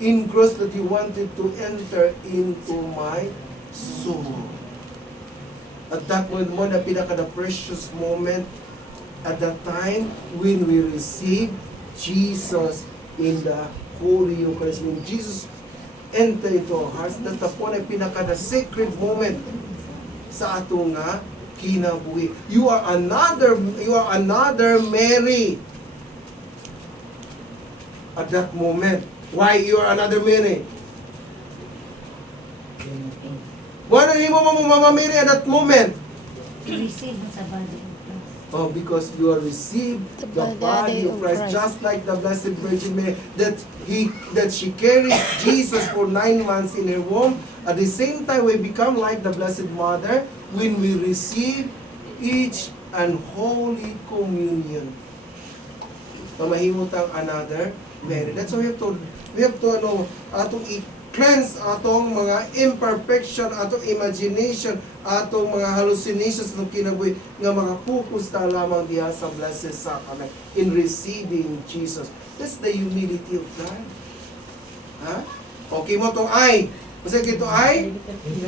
engross, that you wanted to enter into my soul. At that moment, the pinaka-precious moment at that time when we receive Jesus in the Holy Eucharist. When Jesus enter into our hearts, that po na pinaka-sacred moment sa ato nga kinabuhi. You are another Mary at that moment. Why you are another Mary? Why don't you Mama Mary at that moment? Receive sa body. Oh, because you are received the body of Christ, just like the Blessed Virgin Mary, that she carries Jesus for 9 months in her womb. At the same time, we become like the Blessed Mother when we receive each and Holy Communion. Mahimot ang another Mary. That's why we have to atong i-cleanse atong mga imperfection, atong imagination, atong mga hallucinations ng kinabuhi nga mga focus ta lamang diha sa Blessed Sacrament in receiving Jesus. That's the humility of God. Ha? Okay mo tong I. Kasi ito ay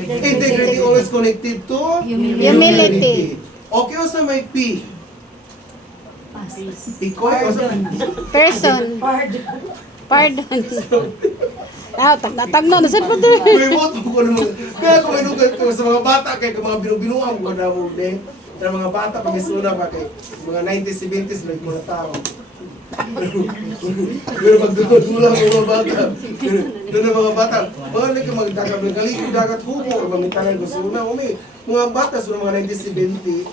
integrity always connected to Humility. Okay o sa may P. Pikoy o sa Person. Pardon. Tagna na sa Father. may moto ko naman. Kaya kung inugat ko sa mga bata, kay mga binubinuang ko na mo din. Sa mga bata, pag isuna pa kay mga 90s, 70s, like mga tao. Pero pag dulang mga bata, doon ang mga bata, mga like magdagat, magaling dagat hupo, or mamintangan ko suna, mga bata, suna mga 90s, 70s,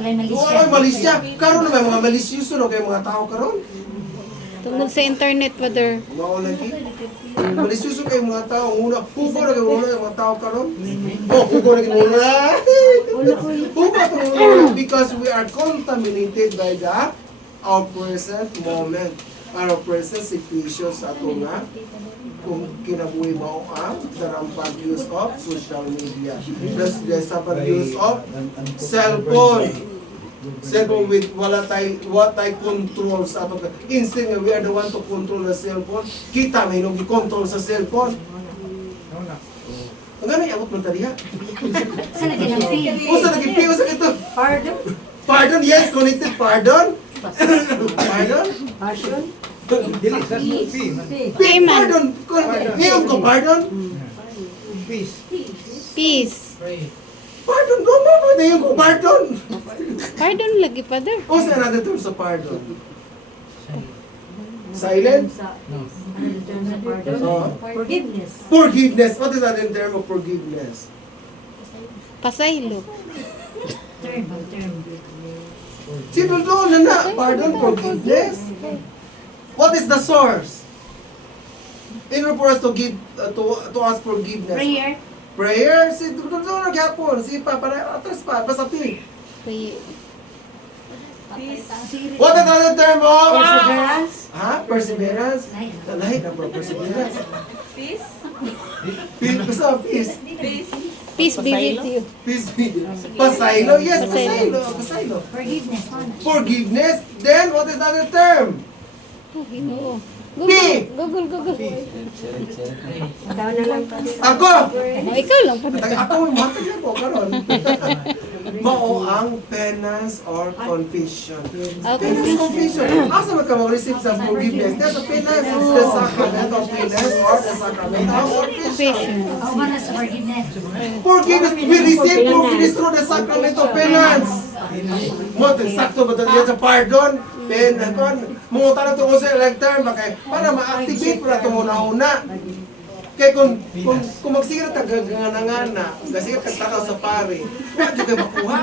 ay malisya. Karon na may mga malisyoso no kay mga tao karon. Tungkol sa internet, Father. Mao lagi. Malisyoso kay mga tao una. Hubo na kay mga tao karon. Oh, hubo na kay una. Hubo to because we are contaminated by our present moment. Our present situation sa ato nga kung kinabuhi mo ang rampant use of social media. The rampant use of cellphone. Cellphone with what I control sa ato. Instead nga we are the one to control the cellphone. Kita may nung i-control sa cellphone. Ang ganun abot man tadiha. Sa naginampi. Usa naging piyo sa ito. Pardon? Pardon, yes, connected pardon. Pardon? Passion? Dili sa P. Payment. Pardon. Ngayon ko pardon. Peace. Peace. Pray. Pardon, gumama na yung pardon. Pardon lagi, Father. What's another term sa pardon? Silent? Another term sa pardon? Oh. Forgiveness. Forgiveness. What is another term of forgiveness? Pasaylo. Term. Simple doon na. Pardon, forgiveness. What is the source? In order for us to give, to ask forgiveness. Prayer. Prayer? Si doon na gyapon. Si pa, para atras pa. Basta pi. Pray. What is another term of? Perseverance. Ha? Perseverance? Lahi na bro, perseverance. Peace? Peace. Basta peace. Peace? Peace be with you. Peace be. Pasaylo? Yes, Pasaylo. pasaylo. Forgiveness. Forgiveness? Then, what is the other term? Oh, Ginoo. P. Google. Ikaw na lang pa. Ako! Oh, ikaw lang, Father. Ako, matag na po, karon. Mao ang penance or confession. Penance confession. Asa man ka mag-receive sa forgiveness? There's a penance, the sacrament of penance or the sacrament of confession. Ako ba na sa forgiveness? Forgiveness, we receive forgiveness through the sacrament of penance. Mo, sakto ba ito sa pardon? Mga tanong ito ko sa like term, para ma-activate po na ito muna-una. Kaya kung magsigat tagangana, kasi takaw sa pare, wala kayo makuha.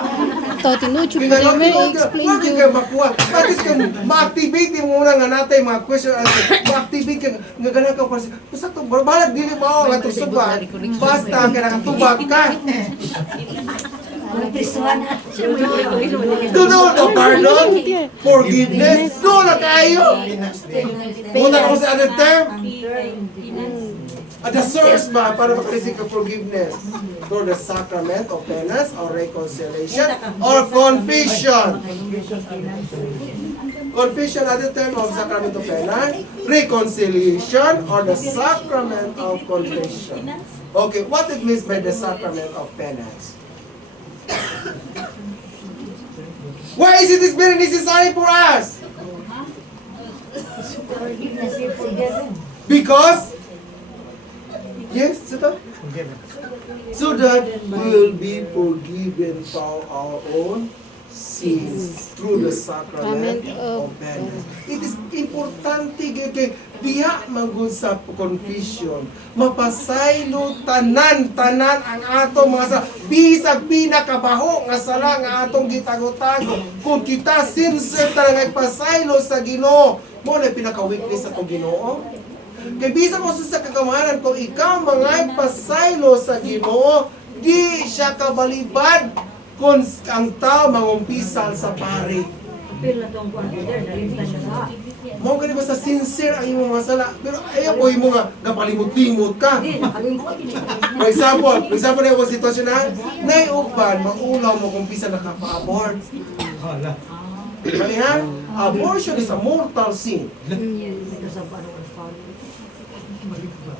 Ito, tinucho pa Pinalog din. mo, Explain wala nyo. kayo makuha. At least kung ma-activate yung muna nga natin mga question answer, ma-activate ka, nga ganun ka pa siya. Basta ito, balag dili mo ako, ito subag. Basta ka nakatubag ka. Ano prisuhan na? Doon no pardon, forgiveness, doon na kayo. Muna ko sa other term. At the source ba para makareceive ka forgiveness? Through the sacrament of penance or reconciliation or confession. Confession at the term of sacrament of penance, reconciliation or the sacrament of confession. Okay, what it means by the sacrament of penance? Why is it very necessary for us? Forgiveness is forgiven. Because yes, so that we will be forgiven for our own sins through the sacrament of penance. It is importante kay diha manggod sa confession, mapasaylo tanan ang atong mga sa bisag pinakabaho nga sala nga atong gitago-tago. Kung kita sincere talaga ipasaylo sa Ginoo, mo na pinaka-weakness sa atong Ginoo. Kaya bisa mo sa kagamanan, kung ikaw mga pasaylo sa Ginoo, di siya kabalibad kung ang tao mangumpisal sa pare. Apil na itong kuwan ko there, nalimtan siya sa. Mo gani ba sa sincere ang imong mga sala, pero ayaw po mo nga gapalimot-limot ka. Hindi, nakalimot. For example na yung sitwasyon na uban, maulaw mo kung pisa nakapa-abort. Kani ha? Abortion is a mortal sin.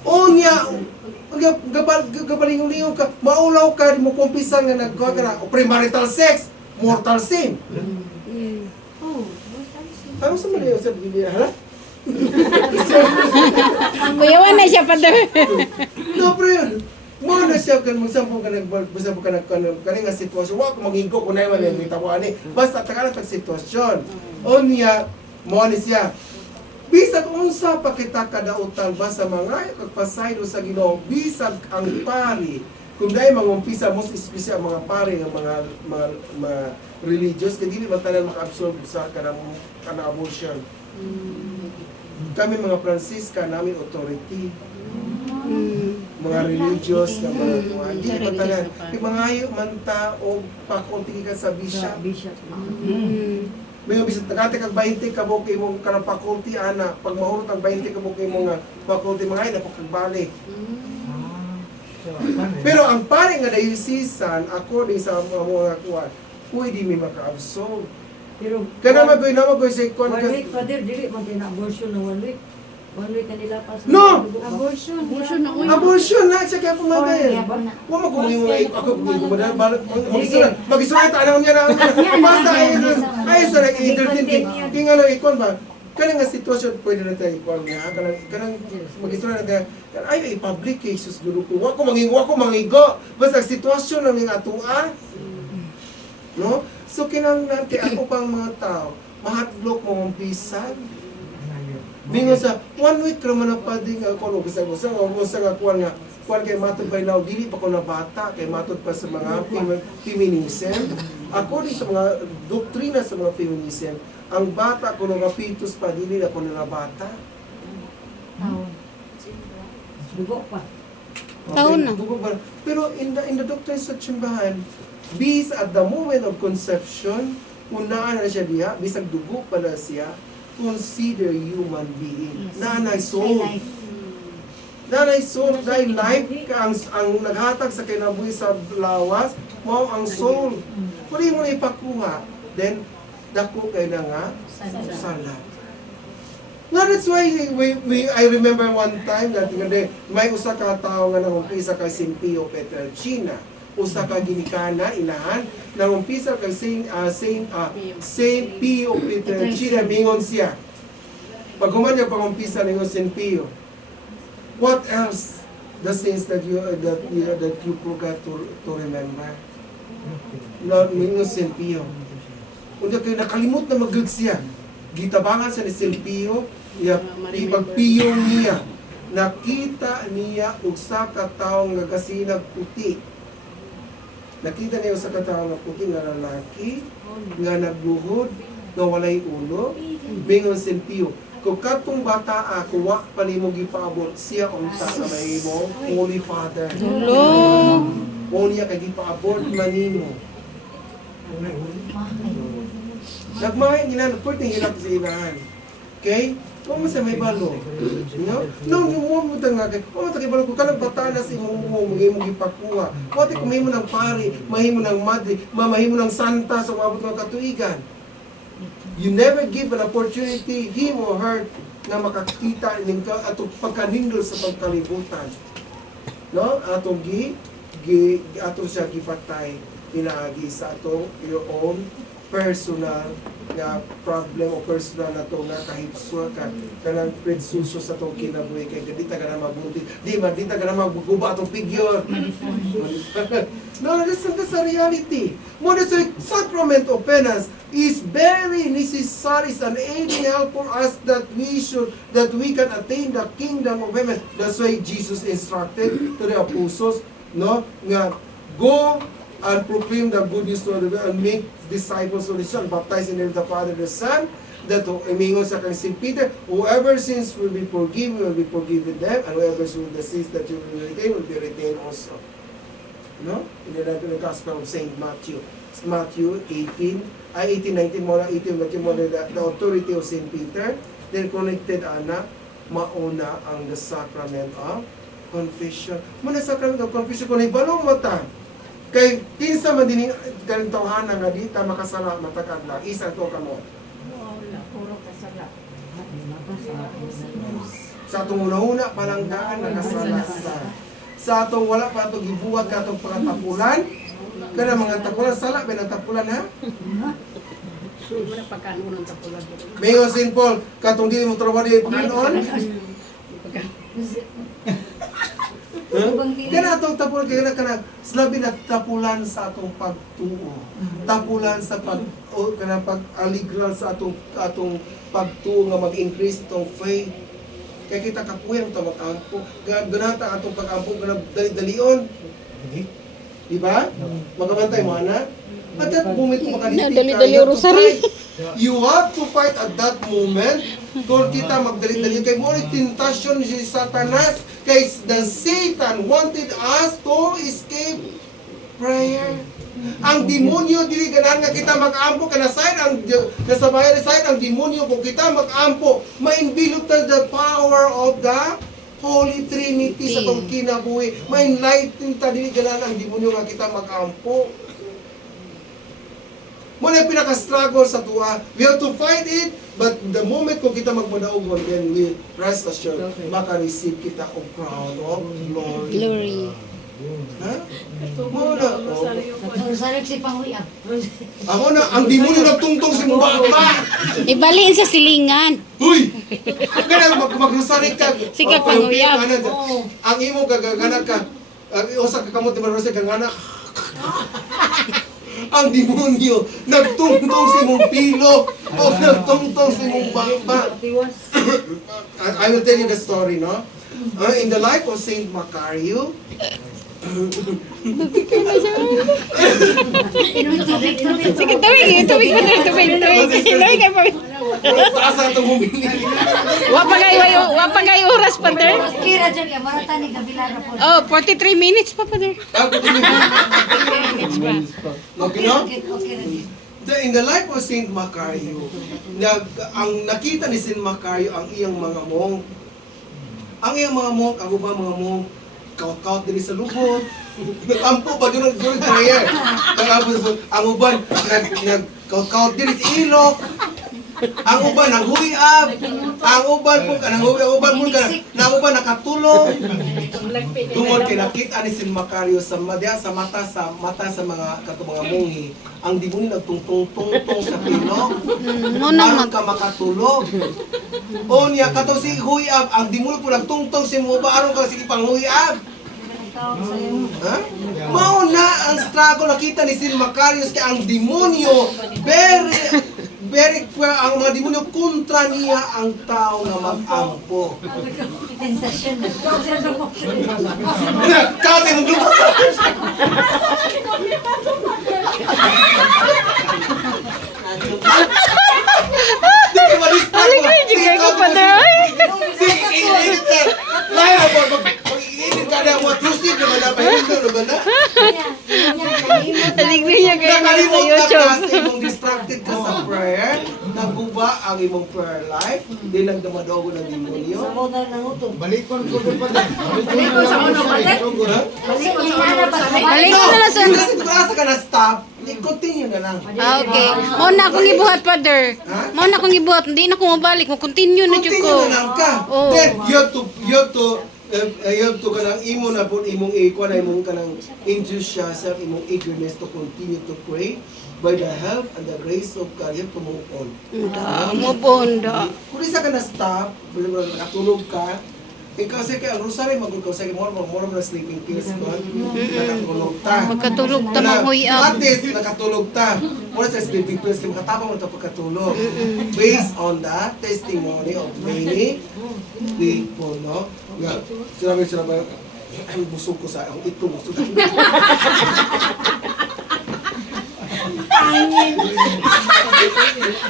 Unya, gabalingon-lingon ka, maulaw ka, di mo kumpisan nga nagkuha ka na, o premarital sex, mortal sin. Ano sa mali yung sa Biblia? Hala? Kuyawan na siya, Father. No, pero yun. Mo na siya, magsampong ka kaning nga sitwasyon. Wa ko maghingo kung na yung mga nitabuan eh. Basta takalat ang sitwasyon. Unya, mo ni siya. Bisag unsa pa kita kadautang ba sa mga kagpasaylo sa Ginoo, bisag ang pari, kung dahil mangumpisa mo espesyal mga pari ng mga religious, kaya dili man tanan maka-absorb sa kanang abortion. Kami mga Francisca, namin authority. Mga religious na mga kuwan. Dili man tanan. Mga ayo man ta o pakunti ka sa bishop. May bisag tagate kag 20 ka bukay mong kanang faculty ana, pag mahurot ang 20 ka bukay mong faculty mga ay napakagbalik. Pero ang pare nga dayusisan according sa mga kuwan, pwede mi maka-absorb. Pero, Kana magoy sa ikon 1 week, Father, dili man tina-abortion na 1 week. 1 week kanila pa sa... No! Abortion. Abortion na siya kaya pumatay. Oh, Wa mo kung yung ako kung balik mag-isura ta niya na basta ay sa entertain king ano ikon ba kanang nga sitwasyon pwede na tayo ikon nga kanang mag-isura na tayo ay public cases gulo ko wa ko mangigo basta sitwasyon lang yung atua no so kinahanglan kay ako pang mga tao mahatlok mo umpisan mingo sa 1 week ra man pa ding ako gusto nga kuan kay matod by now dili pa ko na bata kay matod pa sa mga feminism according sa mga doktrina sa mga feminism ang bata kuno nga fetus pa dili na kuno na bata Dugo pa. Taon na. dugo ba? Pero in the doctrine sa simbahan bis at the moment of conception unaan na siya diha bisag dugo pa na siya consider human being nanay soul nanay soul dahil life ka ang naghatag sa kinabuhi sa lawas mo ang soul kung mo na ipakuha then dako kay na nga sala nga that's why I remember one time that may usa ka tawo nga nangumpisa kay Saint Pio Petrelcina usa ka ginikana inahan nangumpisa kay Saint Pio Petrelcina mingon siya pag human niya pangumpisa ningon Saint Pio. What else the sins that you forgot to remember? Mingo Saint Pio. Unya kay nakalimot na magug siya. Gitabangan sa ni Saint Pio, ipagpiyong niya. nakita niya usa ka tawo nga kasinag puti. Nakita niya usa ka tawo nga puti nga lalaki nga nagluhod nga walay ulo, bingon sentiyo. Kung katong bata ako, wa pa nimo gipaabot siya unta na mahimo Holy Father. Hello. O niya kay gipaabot manimo. Nagmahay nila, pwede hirap sa inahan. Okay? Kung sa may balo. No? No, mo nga kay, mo ta kay balo ko kanang bata na si mo mahimo gipakuha. Pwede kung mahimo ng pari, mahimo ng madre, mahimo ng santa sa abot ng katuigan. You never give an opportunity him or her na makakita ning atong pagkanindol sa pagkalibutan. No? Atong atong siya gipatay pinaagi sa atong your own personal nga problem o personal na to nga kahitso ka kanang predsuso sa tong kinabuhi kay dita ka na mabuti di man dita ka na magguba atong figure. No, that's a reality. Mo na sa sacrament of penance is very necessary and aiding help for us that we can attain the kingdom of heaven. That's why Jesus instructed to the apostles, no, nga go and proclaim the good news to the world and make disciples of the Son, baptize in the name of the Father and the Son, that imingon sa kang St. Peter, whoever sins will be forgiven them, and whoever sins the sins that you will be retained also. No? In the Gospel of St. Matthew. Matthew 18:19 mo na 18 Matthew mo na the authority of St. Peter, then connected ana mauna ang the sacrament of confession. Muna sacrament of confession kung ibalong mata. Kay kinsa man dining kantuhanan nga di ta makasala matakadla isa to kamo. Wala, puro kasala. Sa atong una palang daan nakasala sa atong wala pa atong gibuhat ka atong pangatapulan kana mga tapulan sala ba tapulan ha? Hindi mo na pagkanunan sa pulag. Mayo St. Paul katong dili mo trabaho di Panginoon. Kana atong tapulan kay kana slabi na tapulan sa atong pagtuo. Tapulan sa kana pag-aligral sa atong pagtuo nga mag-increase itong faith. Kaya kita kapuyan ito mag-ampo. Ganata atong pag-ampo, dali-dalion. Di ba? Magkabantay mo, anak? At that moment, kung makalitik ka, Dali-dali you have to rosary. fight. You have to fight at that moment. Kung kita magdali-dali, kay mo tentasyon si Satanas, kay the Satan wanted us to escape prayer. Ang demonyo dili ganahan nga kita mag-ampo kana side ang nasa bayan side ang demonyo kung kita mag-ampo ma-envelop ta the power of the Holy Trinity sa tong kinabuhi. Ma-enlighten ta dili ganahan ang demonyo nga kita mag-ampo. Mo na pinaka-struggle sa tuwa. We have to fight it, but the moment kung kita magmadaog then we rest assured maka-receive kita og crown of glory. Glory. Ha? Mo na. Sarik si Panguyap. Ako na, ang demonyo nagtungtong si mong bata. Ibaliin sa silingan. Huy! Kaya maglusarik ka. Sikap panguyab. Ang imo gagaganag ka. Usa ka kamot ni Marose gangana. Ang demonyo nagtungtong si mong pilo o nagtungtong si mong baba. I will tell you the story, no? In the life of Saint Macario, Sige, tawig kayo. taas na itong bumili. Wa pa kayo oras, Father. Kira dyan, marata ni Gabilara po. Oh, 43 minutes pa, Father. Minutes pa. Okay, no? Okay. In the life of Saint Macario, ang nakita ni Saint Macario ang iyang mga monk. Ang iyang mga monk, ang ubang mga monk, kaut-kaut din sa lubot. Nag-ampo ba doon prayer? Ang uban, nag-kaut-kaut din sa ilok. Ang uban, nag-huyab. Ang uban po, nakatulong. Tungod kay nakita ni Saint Macario sa mata sa mga mga monghi, ang demonyo nagtungtong-tungtong sa pilok. Aron ka makatulog. O niya kato si huyab, ang demonyo po nagtungtong si mo ba aron ka sige pang huyab. Ha? Mao na ang struggle nakita ni Saint Macario kay ang demonyo very Derek, ang mga demonyo kontra niya ang tao na mag-ampo. Tentasyon na. Kati mong grupo. Aling ko yung Father. Sige, i-edit ka. Lahat ako, mag-i-edit ka na mga trusted naman na pahindo naman na. Aling ko yung kayo sa Nakalimot ka YouTube. kasi kung distracted ka sa prayer, naguba ang imong prayer life, di lang damadogo ng demonyo. Sa mo na nangutog. Balikon ko doon pa din. Balikon sa uno, Father. Balikon sa una pa sa Balik ko na lang sa... Kasi kung asa ka na stop, i-continue na lang. Ah, okay. Mauna akong ibuhat, Father. Mauna akong ibuhat. Hindi na ako mabalik. Mag-continue na dyan ko. Continue na lang ka. Oo. Then, you have to kanang imo na po, imong ikuha na imong kanang enthusiasm, imong eagerness to continue to pray by the help and the grace of God. You have to move on. Mo bonda. Kung isa ka na stop, nakatulog ka, ikaw sa kaya, ang rosary, mag-ikaw sa kaya, more na sleeping pills ba? Nakatulog ta. Magkatulog ta At mahuyab. least, nakatulog ta. More sa sleeping pills, kaya makatapang mo ito pagkatulog. Based on the testimony of many people, no? Nga, sinabi, ay, busog ko sa, ito, busog ko.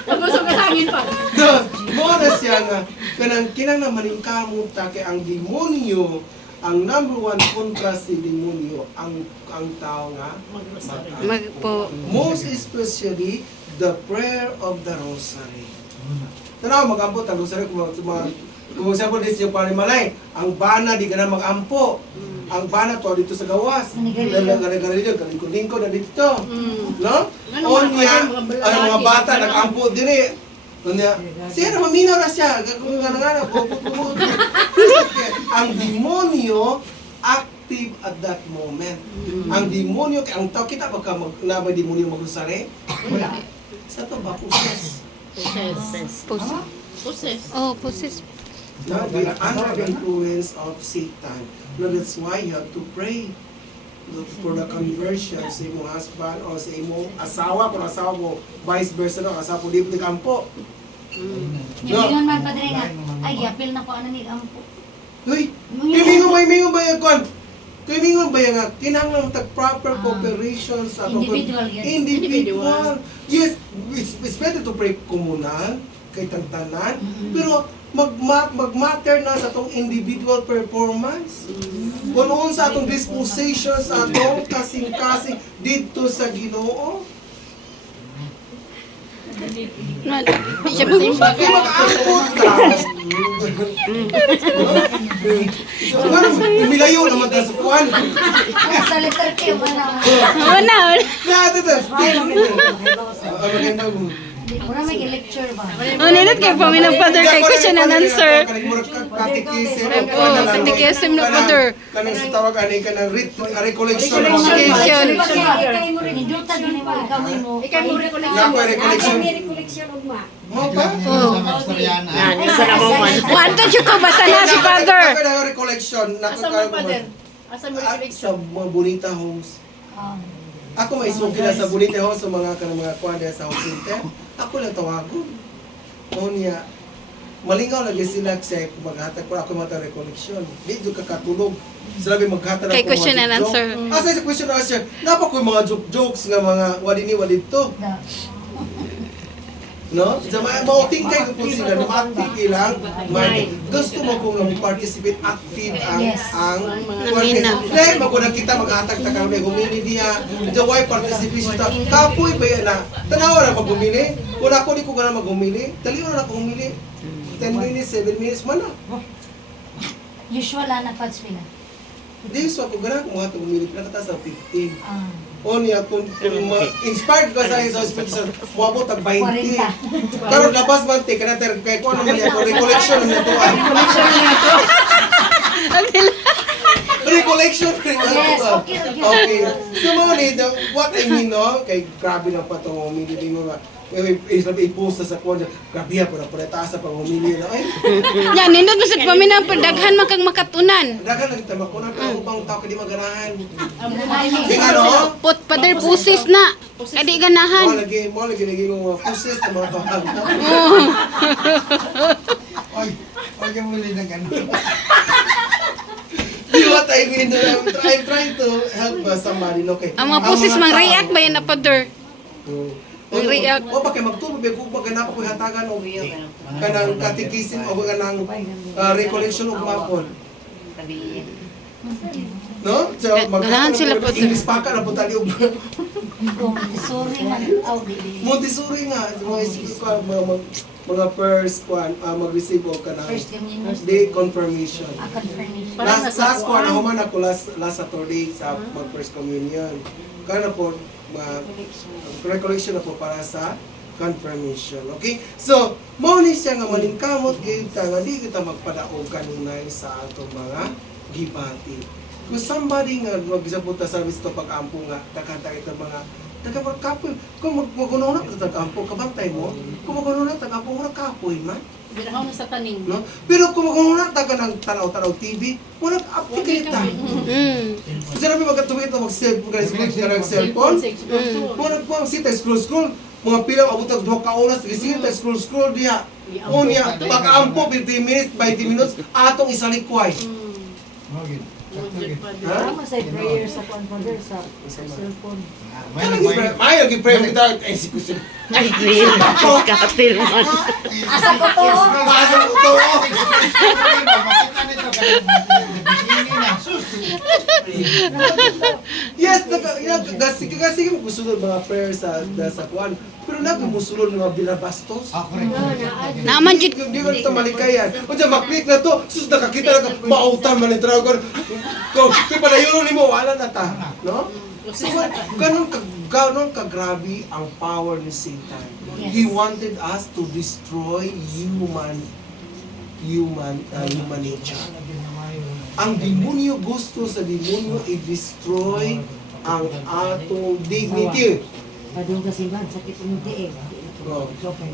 Nagusog ka hangin pa. Mo na siya nga, kanang kinang naman yung kamuta kay ang demonyo, ang number one contrast ni demonyo, ang tao nga, Magpo. most especially, the prayer of the rosary. Tanaw, mag-ampo, ang rosary, kung example, this yung panimalay, ang bana, di ka na mag-ampo. Ang bana to dito sa gawas. Gari-gari kalikod-lingkod na dito. No? Onya, ang mga bata, nag-ampo diri. Onya, siya na maminaw na siya. Kung nga ang demonyo, active at that moment. Ang demonyo, ang tao, kita baka na ba demonyo mag-usari? Wala. Sa to ba? Puses. Poses. Oh, poses. No, they are under the influence of Satan. No, that's why you have to pray for the conversion sa imong husband o sa imong asawa. Kung asawa mo, vice versa no, asawa mo di po kampo. Ngayon man padre nga. Ay, yapil na ko ano ni ampo. Uy, mingo ba yung kwan? Kaya mingo ba yung kinahanglan tag proper cooperation sa Individual yan. Individual. Yes, it's better to pray komunal kay tagtanan, pero mag-matter na sa atong individual performance. Kung sa atong disposition sa atong kasing-kasing dito sa Ginoo. Siya po. Kaya mag-aangkot ka. Umilayo naman tayo sa kuwan. Sa letter K, wala. Wala. Maganda mo. Mura may lecture ba? Ninot kay paminang Father kay question and answer. Katikisim. Katikisim na, Father. Kanang sa tawag ani ka ng recollection. Recollection. Ikay mo rin. Hinduta din mo. Ikaw mo. Ikay mo rin Nga ko recollection. Mo ba? Oh. Isa na mo man. Wanto siya ko basta na si Father. Ako na recollection. Asa mo, Father? Asa mo rin Sa mga Bonita Homes. Ako may isuki na sa Bonita Homes sa mga kanang mga kuwan sa home center. Ako lang tawago. Noon niya, malingaw lagi sila sa maghatag ko ako mga recollection. Di doon kakatulog. Sila maghatag Kay question and answer. Asa sa question and answer, napa ko yung mga jokes nga mga walini-walid to. No? Sa mga mauting kayo po sila, na-active ilang, gusto mo kung participate active ang Namina. dahil magunang kita maghatag ta kami humili diha. The why participation ta. Kapoy ba yan na? Tanawa na maghumili. Kung ako di ko gana maghumili, dali na ako humili. 10 minutes, 7 minutes man na. Usual na pads pila. Di so ako gana kung mga humili, pinakata sa 15. O niya, kung inspired ka sa isang sponsor, muabot ang 20. 40. Karon labas man, te, kaya kung ano man yan, recollection na ito. Recollection rin na Yes, ito. okay. Okay. So mga nito, what I mean, no? Kay grabe na pa itong humili mo nga. i-post sa kwan, grabe yan, pura taas sa pangumili na, ay, Yan, nindot mo sa paminaw, daghan man kang makatunan. dagan lang kita makunan, pero upang tao ka di maganahan. Ay, Di nga, no? Put, Father, pusis na. Kadi ganahan. Mo lagi naging mga pusis na mga tawag. Oy, huwag yung muli ng gano'n. Di what I mean, I'm trying to help somebody, okay? Ang mga pusis, mang react ba yan na, Father? Mag-react. O bakit magtubo ba kung maganap ko hatagan o kanang katikisin o kanang recollection of mapon. No? So, Ganahan sila po, sir. English pa ka na punta liog. sorry man. Oh, dili. Montessori nga, mga first kwan, mag-receive o kanang First communion. day confirmation. Confirmation. Last kwan, ako man ako last Saturday sa mag-first communion. Kaya na po, recollection na po para sa confirmation. Okay? So, mauni siya nga maningkamot kita nga di kita magpadaog kanunay sa atong mga gibati. Kung somebody nga magsabuta service to pag-ampo nga, takanta ito mga kapoy. Kung magunaw na ito tag-ampo, kabantay mo. Kung magunaw na tag-ampo, wala kapoy man. Binahaw na sa taning. No? Pero kung magunaw na taga ng tanaw-tanaw TV, wala ka-apti kita. Kasi namin magkatuwi ito mag-cellphone. Kung sita scroll, mga pilang abutag 2 kaulas, sige scroll diya. Unya, pag-ampo 15 minutes, 20 minutes, atong isalikway. Okay. Ha? Tama sa prayer sa comforter sa cellphone. May nag-pray kita, eh si Kusin. Ay, real. Kapil man. Asa ko to? Pasok ko to. Makita nito bikini na. Sus! Yes, kasi mo gusto mga prayer sa kwan. Pero nagmusulod mga binabastos. Ah, correct. Naman jud. Di ko ito malikayan. O dyan, maklik na to. Sus, nakakita na ka. Mautan man yung trago. Kung padayon ni mo, wala na ta. No? So, ganun kagrabe ang power ni Satan. He wanted us to destroy human nature. Ang demonyo gusto sa demonyo i-destroy ang atong dignity. Padung kasi man sakit ng diig.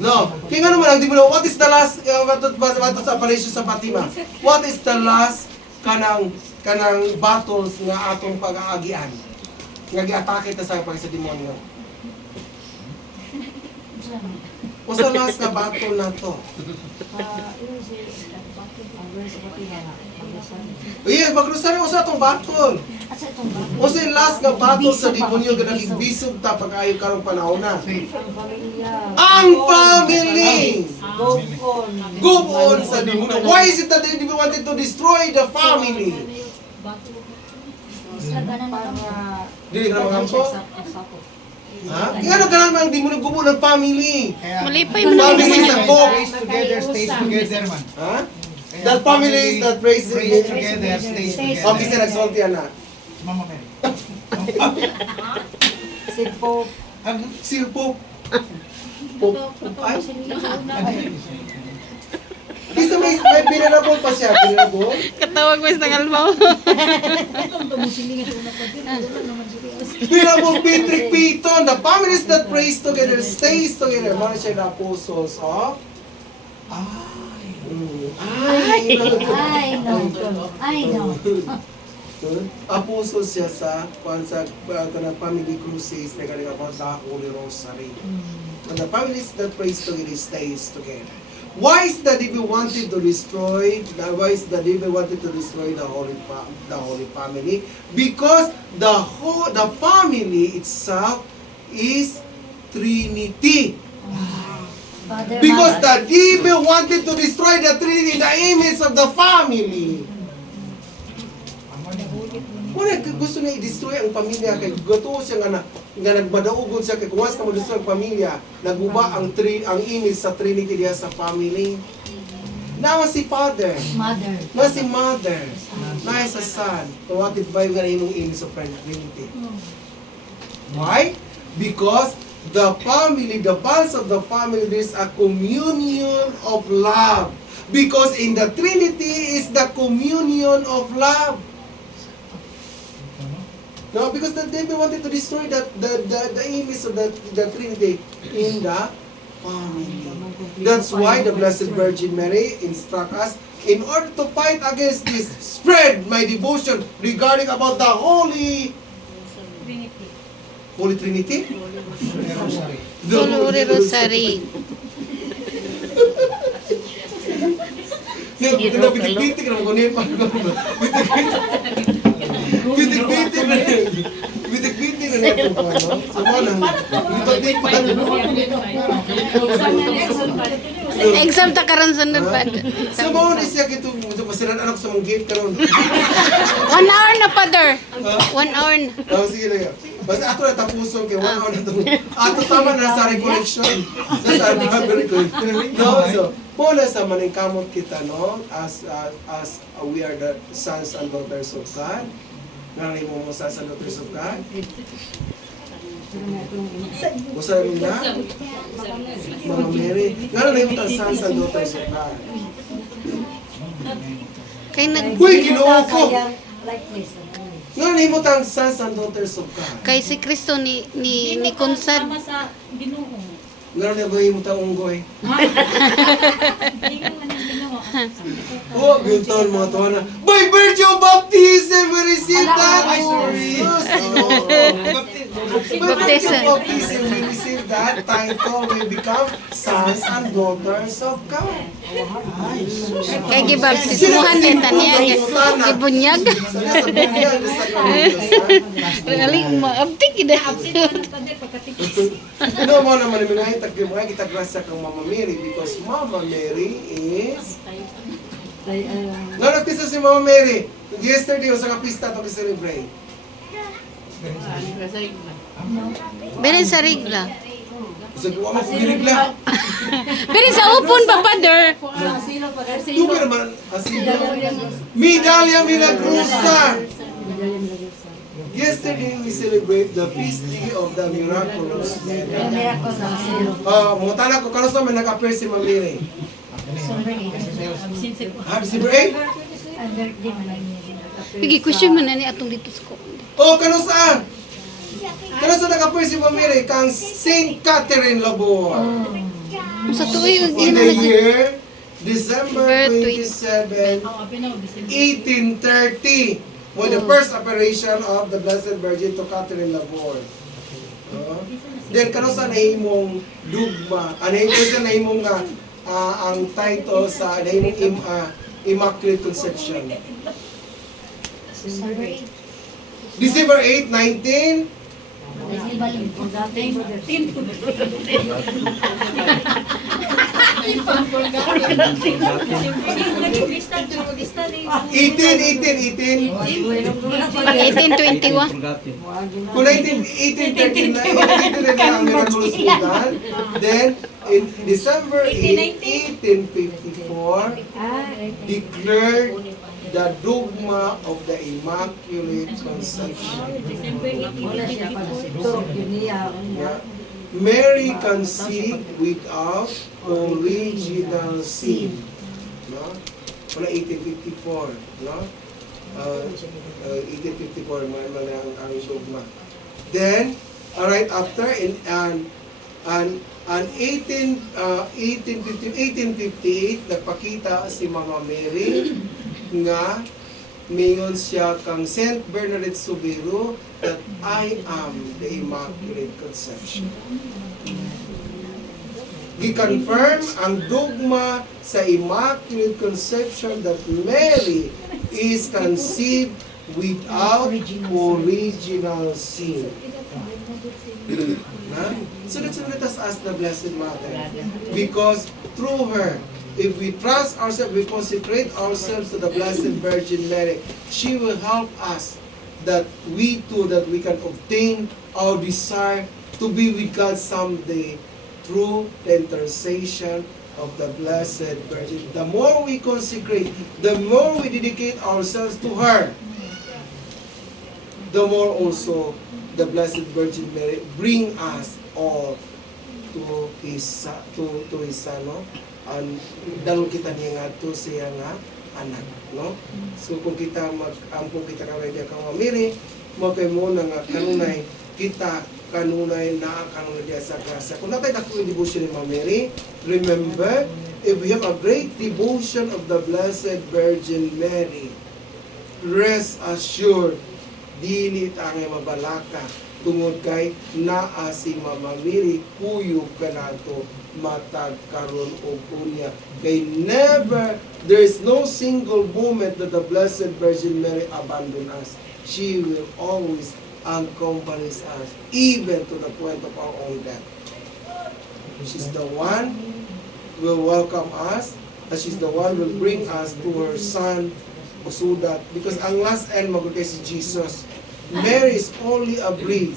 No. Kaya nga naman, ang demonyo, what is the last, bato sa apparition sa Fatima? What is the last kanang battles nga atong pag-aagian? Nga gi-atake ta sa pag sa demonyo. O sa last na battle na to? Yun si Agres sa Fatima nga. Yeah, magrosaryo o sa atong battle. Asa itong ba? O sa last nga battle sa demonyo nga naging bisog ta pag-ayo karong panahon na. Ang pamilya. Ang family! Go on. Go on sa demonyo. Why is it that they wanted to destroy the family? Sila ganan na kamo. Para Dili ka magampo? Sako. Ha? Kaya ano ganun man ang demonyo gubo ng family? Malipay mo na Family naman. sa book. Stays together, stays together man. Ha? That family is that praise Praise together, stays together. Okay, sir, nagsulti yan na. Mama Mary. Si Pope. Sir Pope. Pope. Ay? Kasi may binarabol pa siya. Binarabol? Katawag mo sa almaw. Binarabol Patrick Piton. The families that praise together stays together. Mga siya na apostles of... Ay, Ay, no. apostles siya sa kanang family crusades na kanang about the Holy Rosary. And the families that praise together stays together. Why is the devil wanted to destroy? Why is the devil wanted to destroy the Holy Family? Because the family itself is Trinity. Father, Because Mother. the devil wanted to destroy the Trinity, the image of the family. Wala, gusto niya i-destroy ang pamilya kay gusto siya nga nagbadaugod siya kay kung mas ka mag-destroy ang pamilya, naguba ang image sa Trinity diya sa family. Nawa si Father, Mother. na si Mother, na sa Son. Tuwakit ba yung imong image of Trinity? Why? Because the family, the bonds of the family, there is a communion of love. Because in the Trinity is the communion of love. No, because the devil wanted to destroy the image of the Trinity in the family. That's why the Blessed Virgin Mary instruct us in order to fight against this, spread my devotion regarding about the Holy Trinity? The Holy Rosary. Bitik-bitik na mo niya pa. Bitik-bitik na Bitik-bitik na niya po. So, ano? Lipat-lipat. Exam ta karon sunod pa. Sa mga na siya kito, masiran anak sa mong gate karon. 1 hour na, Father. 1 hour na. Sige na yan. Basta ato na tapuson kay 1 hour na ito. Ato tama na sa recollection. Sa recollection. No, so, mula sa maningkamot kita, no? As we are the sons and daughters of God. Ngayon mo sons and daughters of God. Usa rin na? Mga Mary. Ngayon mo sons and daughters of God. Kay nag Uy, ginoo ko! Like this. Ngayon mo sons and daughters of God. kay si Kristo ni Kunsad. Tama sa Ginoo. Ngayon mo unggoy. Ginoo man ang Ginoo. Oh, gintaon mga tawa na. By virtue of baptism, we receive that. Ay, sorry. By virtue of baptism, we receive that title. We become sons and daughters of God. Kay gibaptismuhan kita niya. Gibunyag. Sana sa bunyag, sa kamulos. Really, maabtik gid. Ano mo naman yung mga kita grasya kang Mama Mary because Mama Mary is... Nagpista si Mama Mary. Yesterday, sa kapista ito celebrate. Bili sa regla. Sa kuwa mo pinigla. Bili sa upon pa, Father. Tubi naman, asilo. Medalya Milagrosa. Yesterday, we celebrate the feast day of the miraculous. Miracle na sila. Mutala ko, kalos naman nag-appear si Mama Mary. December 8? Ang birthday man lang niya. Pigi question man na ni atong dito sa ko. Oh, kanos saan? Kanos na nag-appear si Mama Mary? Kang St. Catherine Labor. Sa tuig In the year December 27, 1830, was the first operation of the Blessed Virgin to Catherine Labor. Then kano sa nahimong dugma, sa nahimong nga ang title sa nahimong Immaculate Conception. December 8, 19. Eighteen. 1821. Kung 1839 ang miraculous Hospital, then in December 8, 1854, declared the dogma of the Immaculate Conception. Yeah. Mary conceived without original sin. No? Mula 1854. No? 1854 man ang dogma. Then, right after, in 1858, nagpakita si Mama Mary nga mayon siya kang Saint Bernadette Soubirous that I am the Immaculate Conception. Gi-confirm ang dogma sa Immaculate Conception that Mary is conceived without original sin. So let's let us ask the Blessed Mother, because through her, if we trust ourselves, we consecrate ourselves to the Blessed Virgin Mary, she will help us that we too, that we can obtain our desire to be with God someday through the intercession of the Blessed Virgin. The more we consecrate, the more we dedicate ourselves to her, the more also the Blessed Virgin Mary bring us all to His Son, no? And dalo kita niya nga to siya nga anak, no? So kung kita kung kita ka kang mamiri, mo kay mo nga kanunay kita kanunay na kanunay diya sa grasya. Kung natay dako yung devotion ni Ma'am Mary, remember, if we have a great devotion of the Blessed Virgin Mary, rest assured, dili ta nga mabalaka tungod kay naa si Mama Mary kuyog kanato matag karon og unya. Kay never, there is no single moment that the Blessed Virgin Mary abandon us. She will always accompany us, even to the point of our own death. She's the one who will welcome us, and she's the one who will bring us to her Son, so that, because ang last end magiging si Jesus. Mary is only a bridge.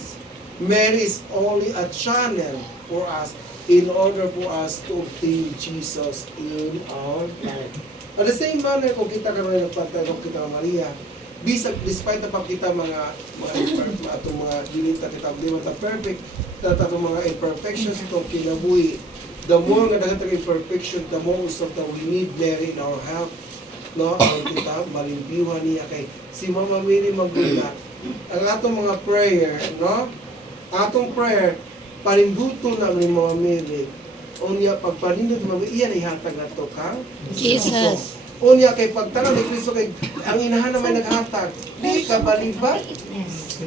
Mary is only a channel for us in order for us to obtain Jesus in our life. At the same manner, kung kita karoon ng pagtanong kita ng Maria, despite na pakita mga atong mga dilita kita di man ta perfect, atong mga imperfections itong kinabuhi, the more nga daghang imperfection, the more of the we need Mary in our help. No, ang kita malimpiwan niya kay si Mama Mary Magdalena. Ang atong mga prayer, no? Atong prayer paninduto na ni Mama Mary. Unya pagpanindot Mama iyan ihatag nato kang Jesus. Unya kay pagtanong ni Kristo kay ang inahan na may naghatag. Di ka balibat.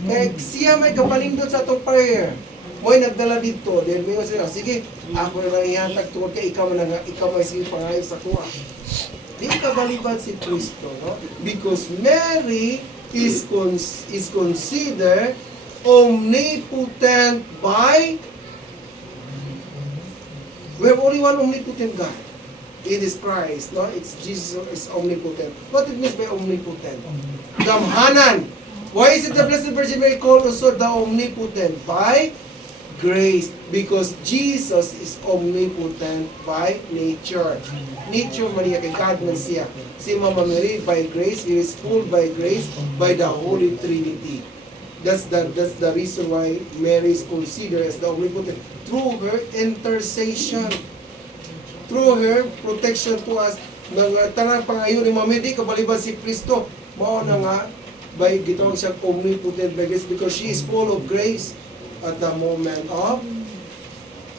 Kay siya may kapanindot sa atong prayer. Mo'y nagdala dito, then may sila, sige, ako na lang ihatag tungkol kay ikaw may sige pangayon sa kuha. Di ka balibat si Kristo, no? Because Mary is considered omnipotent by, we have only one omnipotent God. It is Christ, no? It's Jesus is omnipotent. What it means by omnipotent? Damhanan. Why is it the Blessed Virgin Mary called also the omnipotent? By grace. Because Jesus is omnipotent by nature. Nature Maria kay God man siya. Si Mama Mary by grace, he is full by grace by the Holy Trinity. That's the reason why Mary is considered as the omnipotent through her intercession, through her protection to us. Nang tanang pangayon ni Mama Mary kabaliban si Kristo, mao na nga by gitawag siya omnipotent by grace because she is full of grace at the moment of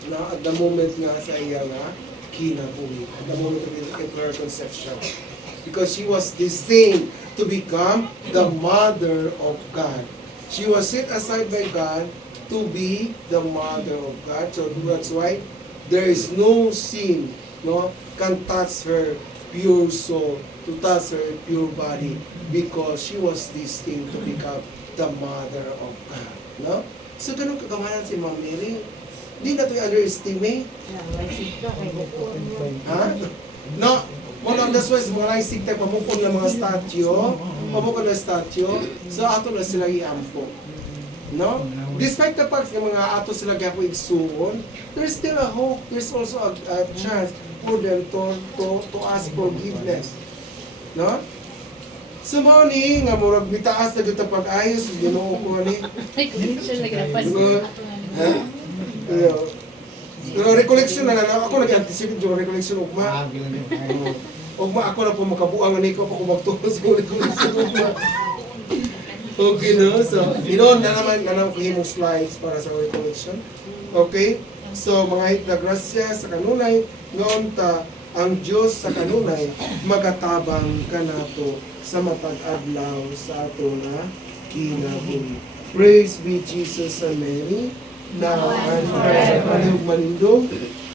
nga sa iya nga kinabuhi, at the moment of her conception, because she was destined to become the mother of God. She was set aside by God to be the mother of God. So that's why there is no sin, no, can touch her pure soul, to touch her pure body, because she was destined to become the mother of God. No? So ganun kagamanan si Ma'am Mary. Di na ito underestimate. Ha? No. Well, that's why mga naisig tayo pamukon ng mga statue, so ato na sila iampo. No? Despite the fact nga mga ato sila gaya ko igsuon, there's still a hope, there's also a chance for them to ask forgiveness. No? So mo ni, nga murag bitaas na dito pag-ayos, ginoo ko ni. Pero recollection na ako nag-anticipate yung recollection ugma. Ugma ako na po makabuang ani ko pa kung magtuon sa recollection ugma. Okay no? So, inon na naman ko himong slides para sa recollection. Okay? So, mga hit na grasya sa kanunay, noon ta ang Diyos sa kanunay magatabang kanato sa matag adlaw sa ato na kinabuhi. Praise be Jesus and Mary, now and forever. Manindog.